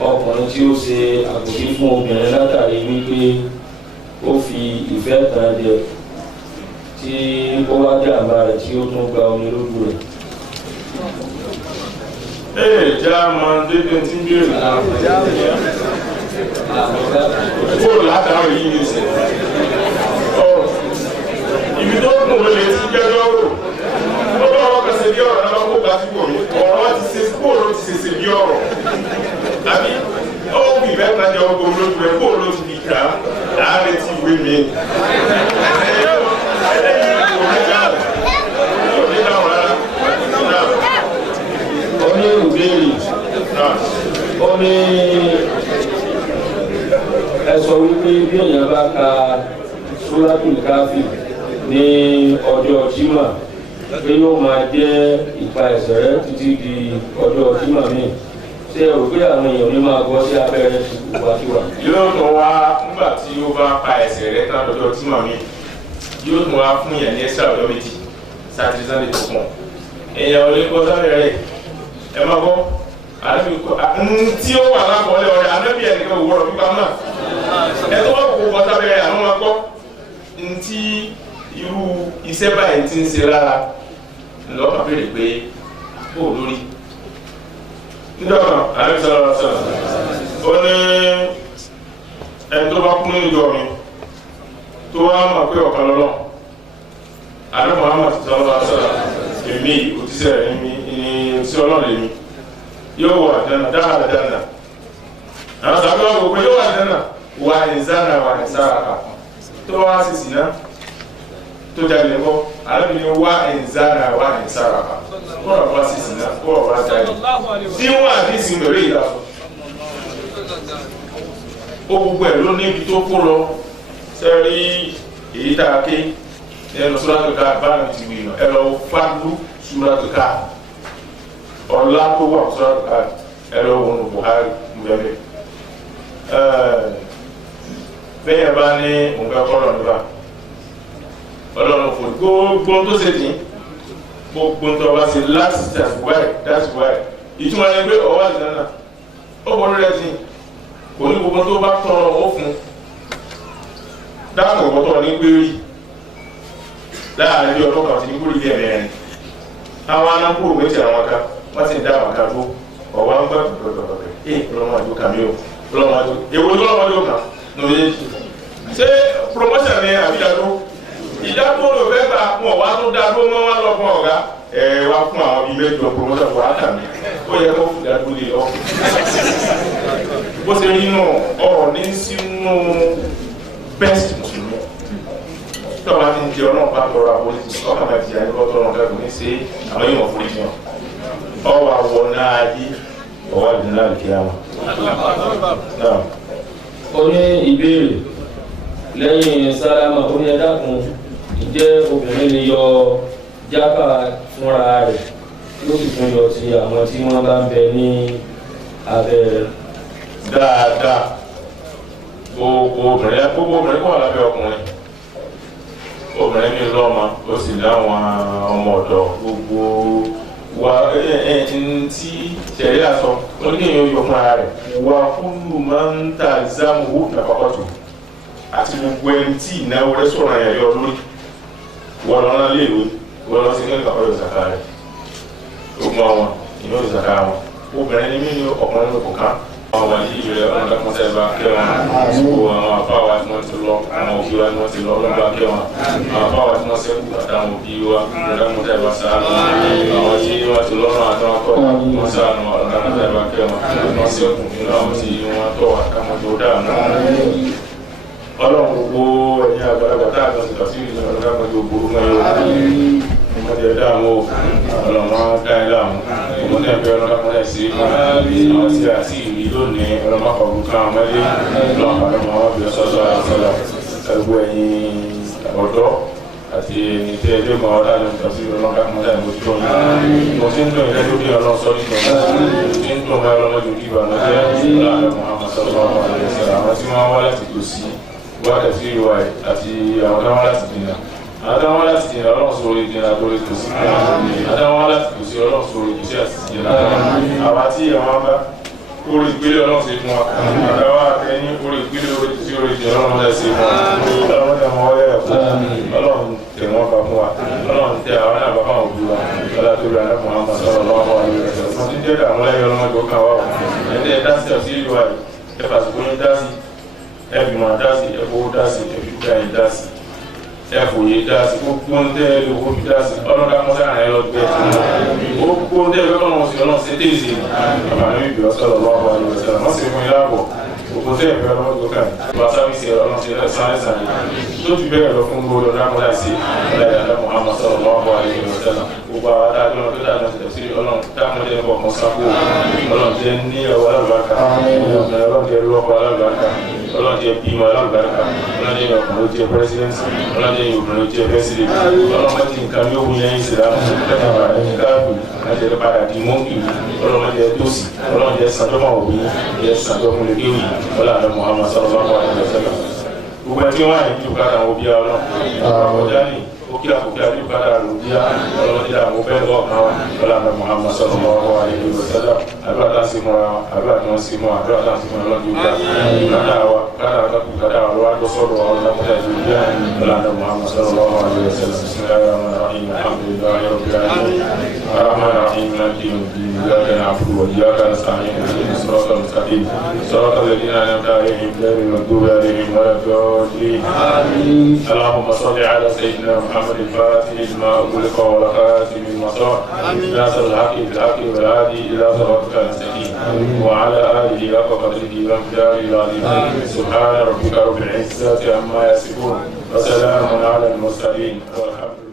ọkùnrin tí ó ṣe àbòsí fún obìnrin látàrí wípé ó fi ìfẹ́ tàn jẹ tí ó wá jàmbá rẹ̀ tí ó tún gba omi lójú rẹ̀. já mọ dédé tí ń bèrè náà kúrò látàrí yìí ní sè ibi tó kún un lè ti jẹ́ lọ́rọ̀ ó bá wọn kẹsẹ̀ bí ọ̀rọ̀ náà kó ga sí kò ní ọ̀rọ̀ ti ṣe kúrò ló ti ṣe bí ọ̀rọ̀ àbí ó wù ìfẹ́ kan jẹ́ ọgbọ̀n lójú rẹ̀ kúrò ló ti di ìgbà láàrin ti ìwé mi. ó ní ìbéèrè ó ní ẹ sọ wípé bí èèyàn bá ka Suratul Kahfi ní ọjọ́ Jímọ̀ pé yóò máa jẹ́ ìpa ẹ̀ṣẹ̀ rẹ̀ títí di ọjọ́ Jímọ̀ míì ṣé ẹ rò pé àwọn èèyàn ní máa gbọ́ sí abẹ́rẹ́ ìwàkiwà. yóò tún wá nígbà tí ó bá pa ẹ̀ṣẹ̀ rẹ̀ tán lọ́jọ́ Jímọ̀ míì yóò tún wá fún yẹn ní ẹ̀ṣẹ̀ ọjọ́ méjì Sátidé Sunday tó kàn èèyàn ò lè gbọ́ sábẹ́ rẹ̀ ẹ máa gbọ́ ànábì tí ó wà lápọ̀lẹ́ ọ̀rẹ́ ànábì ẹnìkan òwúrọ̀ pípa náà ẹ tó wà kó kọ́ sábẹ́ rẹ̀ àwọn máa gbọ́ ntí irú iṣẹ́ báyìí ti ń ṣe rárá lọ́kàn béèrè pé ó lórí níjọba ànábì sọ̀rọ̀ ó ní ẹni tó bá kú nínú ìjọ mi tó wá mọ̀ pé ọ̀kan lọ́lọ́ àná Muhammad sọ̀rọ̀ èmi òtísẹ́ rẹ̀ ní òtísẹ́ ọlọ́run èmi yóò wà dáadáa àwọn tàbí wọn kò pé yóò wà dáadáa wà ìzára wà ìsára kà tó wá sí sínà tó jáde lẹ́kọ́ alábìnrin wà ìzára wà ìsára kà kó ọ̀rọ̀ wá sí sínà kó ọ̀rọ̀ wá jáde tí wọ́n àti ìsìn lórí ìlàfọ́ ó gbogbo ẹ̀ ló níbi tó kó lọ sẹ́rí èyí tá a ké ẹnu Suratul Kahf báyìí ti wí nà ẹ lọ fáńdú Suratul Kahf ọ̀la tó wà Suratul Kahf ẹ lọ wọnú Buhari mbẹ́bẹ́ bẹ́ẹ̀ bá ní nǹkan kọ́lọ̀ nípa ọlọ́run fún gbogbo tó ṣe dín gbogbo tó bá ṣe láti that's why ìtumọ̀ ẹni pé ọwọ́ àti nana ó bọ́ lórí ẹtì kò ní gbogbo tó bá tọrọ ó fún dáhùn ọ̀pọ̀ tó ní gbérí láàrin bí ọdún kan ti ní kúrò ilé ẹ̀mẹ́rin àwọn anákúrò méjì àwọn ká wọ́n ti ń dá àwọn ká tó ọ̀wá ń gbà gbọ̀gbọ̀gbọ̀ lọ́wọ́ àjò kàmí o lọ́wọ́ àjò èwo lọ́wọ́ àjò kà lóye ṣé promotion ni àbí ìdádó ìdádó ló fẹ́ gbà wọn wá tó dádó mọ́ wá lọ fún ọ̀gá wá fún àwọn bíi mẹ́jọ promotion fún àkàmì ó yẹ kó fún ìdádó lè lọ. bó ṣe rí nù ọ̀rọ̀ ní sínú best mùsùlùmí tọ́ba ti ń jẹ ọlọ́run bá tọrọ àforíjì ọkàn máa ti àyẹ̀kọ́ tọrọ ọ̀gá kò ní ṣe àwọn yìí wọ́n foríjì wọn ọwọ́ àwọ̀ náà yí ọwọ́ àdínní náà kí á wọn. ó ní ìbéèrè lẹ́yìn sálámà ó ní ẹ dákun ǹjẹ́ obìnrin lè yọ jábà fúnra rẹ̀ yóò sì tún yọ sí àwọn tí wọ́n bá ń bẹ ní abẹ́ rẹ̀. dáadáa gbogbo obìnrin kọ́ lábẹ́ ọkùnrin obìnrin ní lọ́mọ ó sì láwọn ọmọ ọ̀dọ́ gbogbo wa tí ṣẹ̀rí àsọ oníkéyìn yóò fún ara rẹ̀ wà kúlù máa ń ta ìzámùhù nàkọ́kọ́tù àti gbogbo ẹni tí ìnáwó rẹ̀ sọ̀rọ̀ yẹn yọ lórí wọ́n lọ́nà léèwé wọ́n lọ sí ní ìkàkọ́ yóò zàkà rẹ̀ ogun àwọn ìyóò zàkà wọn obìnrin ní mí ní ọkùnrin ní kò kán àwọn wàlíì rẹ̀ ọlọ́dàkùnṣẹ́ bá kẹ́ wọn gbogbo àwọn afáwa tí wọ́n ti lọ àwọn òbí wa tí wọ́n ti lọ ọlọ́gbà kẹ́ wọn àwọn afáwa tí wọ́n sẹ́kù àtàwọn òbí wa ọlọ́dàkùnṣẹ́ bá ṣàánú àwọn tí wọ́n ti lọ́nà àtàwọn kọ́ wọ́n ṣàánú ọlọ́dàkùnṣẹ́ bá kẹ́ wọn wọ́n sẹ́kù nínú àwọn tí wọ́n tọ́ àkàmọ́jọ dáàmú ọlọ́run gbogbo ẹ̀yìn àgbàlagbà táàgbà ti tàbí ìlú ọlọ́dàkùnṣẹ́ gbogbo ọmọdé ẹ̀dá àwọn ọlọ́mọ dáìlá àwọn ọmọdé ẹ̀bẹ̀ ọlọ́mọdé sí àwọn tí a sì rí lónìí ọlọ́mọ ọ̀gbùn ọmọdé lọ́wọ́ àlọ́mọ ọ̀bẹ̀ sọ́sọ́ àṣọlá ẹgbẹ́ ẹ̀yìn ọ̀dọ́ àti ẹni tí ẹgbẹ́ mọ̀ ọ́dá ló ń tọ́ sí ọlọ́mọdé àmójútó yìí mo ti ń dùn ilé lórí ọlọ́sọ́ nígbà tí ń dùn ọlọ́mọdé òbí ìbànújẹ́ láàrẹ̀mọ̀ àmọ́sọ́lọ́ àwọn tí wọ́n wá láti tò sí wákàtí sí ìwà àti àwọn táwọn láti dìnnà àdáwọn láti dìnnà ọlọ́run sọ̀rọ̀ ìdìnnà tó lè tò sí àdáwọn láti tò sí ọlọ́run sọ̀rọ̀ ìdìnnà àti ìdìnnà àwa tí àwọn bá orí ìgbélé ọlọ́run ṣe fún wa àtàwọn àtẹ̀yìn orí ìgbélé orí tí orí ìjọ ọlọ́run ṣe fún wa ọlọ́run tẹ mọ́ ọ́yẹ́ ẹ̀kọ́ ọlọ́run tẹ wọ́n bá fún wa ọlọ́run tẹ àwọn náà bá fáwọn òbí wa ọlọ́run tó bẹ̀rẹ̀ náà Muhammad sallallahu alaihi wasallam wọ́n ti jẹ́ àwọn ẹlẹ́yìn ọlọ́run tó kàn wá o ẹ̀dẹ́ ẹ̀ dáṣì ọ̀sí ìlú wa ẹ̀ fàṣìkò ní dáṣì ẹ̀ bìmọ̀ dáṣì ẹ̀ fowó dáṣì ẹ̀ fi gbà yín dáṣì ẹ̀ fòye dáṣì gbogbo ń tẹ́ ẹ̀ lówó fi dáṣì ọlọ́run ká mọ́sá àrẹ lọ gbẹ gbogbo ń tẹ́ ẹ̀ lọ́kàn wọn sí ọlọ́run ṣe déèzì àbàmì ìbí sallallahu alaihi wasallam wọ́n sì fún yín láàbọ̀ gbogbo tẹ́ ẹ̀ fẹ́ ọlọ́run tó kàn wá sáfìsì ọlọ́run ṣe sáré sáré tó fi bẹ́ẹ̀ lọ fún gbogbo ọlọ́run àmọ́lá sí ọlọ́run Muhammad sallallahu alaihi wasallam gbogbo àwọn adájọ́ ọlọ́run tó dáadáa ti tẹ̀sí ọlọ́run táwọn ọdẹ ẹ̀kọ́ kan sáfù ọlọ́run jẹ́ ní ọwọ́ alábàárà ọlọ́run jẹ́ lọ́kọ̀ alábàárà ọlọ́run jẹ́ bímọ alábàárà ọlọ́run jẹ́ ọkùnrin ó jẹ́ pẹ́sidẹ́ntì ọlọ́run jẹ́ obìnrin ó jẹ́ pẹ́sidẹ́ntì ọlọ́run jẹ́ nǹkan yóò wúyẹ́ ìsìlámù káàbù láti ẹ̀ padà di mọ́ǹkì ọlọ́run jẹ́ tósì ọlọ́run jẹ́ sàdọ́mọ̀ òbí jẹ́ sàdọ́mọ̀ lẹ́kẹ́wì ọlọ́run Muhammad sallallahu alaihi wasallam gbogbo ẹni tí wọ́n àyè ju kára àwọn òbí ọlọ́run ọjà ní òkè àkókè àbí kára àwọn òbí ọlọ́run ti dà àwọn òbẹ́ lọ́wọ́ kan wá ọlọ́run Muhammad sallallahu alaihi wasallam àdúrà tá a sì mọ́ra àdúrà tí wọ́n sì mọ́ àdúrà tá a sì mọ́ ọlọ́run tó gbà kára wa lọ́wọ́ àdọ́sọ́dọ̀ ọlọ́run ọlọ́run Muhammad sallallahu alaihi wasallam bismillahir rahmanir rahim alhamdulillahi rabbil alamin arrahmanir rahim maliki yawmiddin iyyaka na'budu wa iyyaka nasta'in ihdinas siratal mustaqim siratal ladzina an'amta alaihim ghayril maghdubi alaihim waladdallin amin اللهم صل على سيدنا محمد الفاتح لما أغلق والخاتم لما سبق ناصر الحق بالحق والهادي إلى صراطك المستقيم وعلى آله حق قدره ومقداره العظيم سبحان ربك رب العزة عما يصفون وسلام على المرسلين والحمد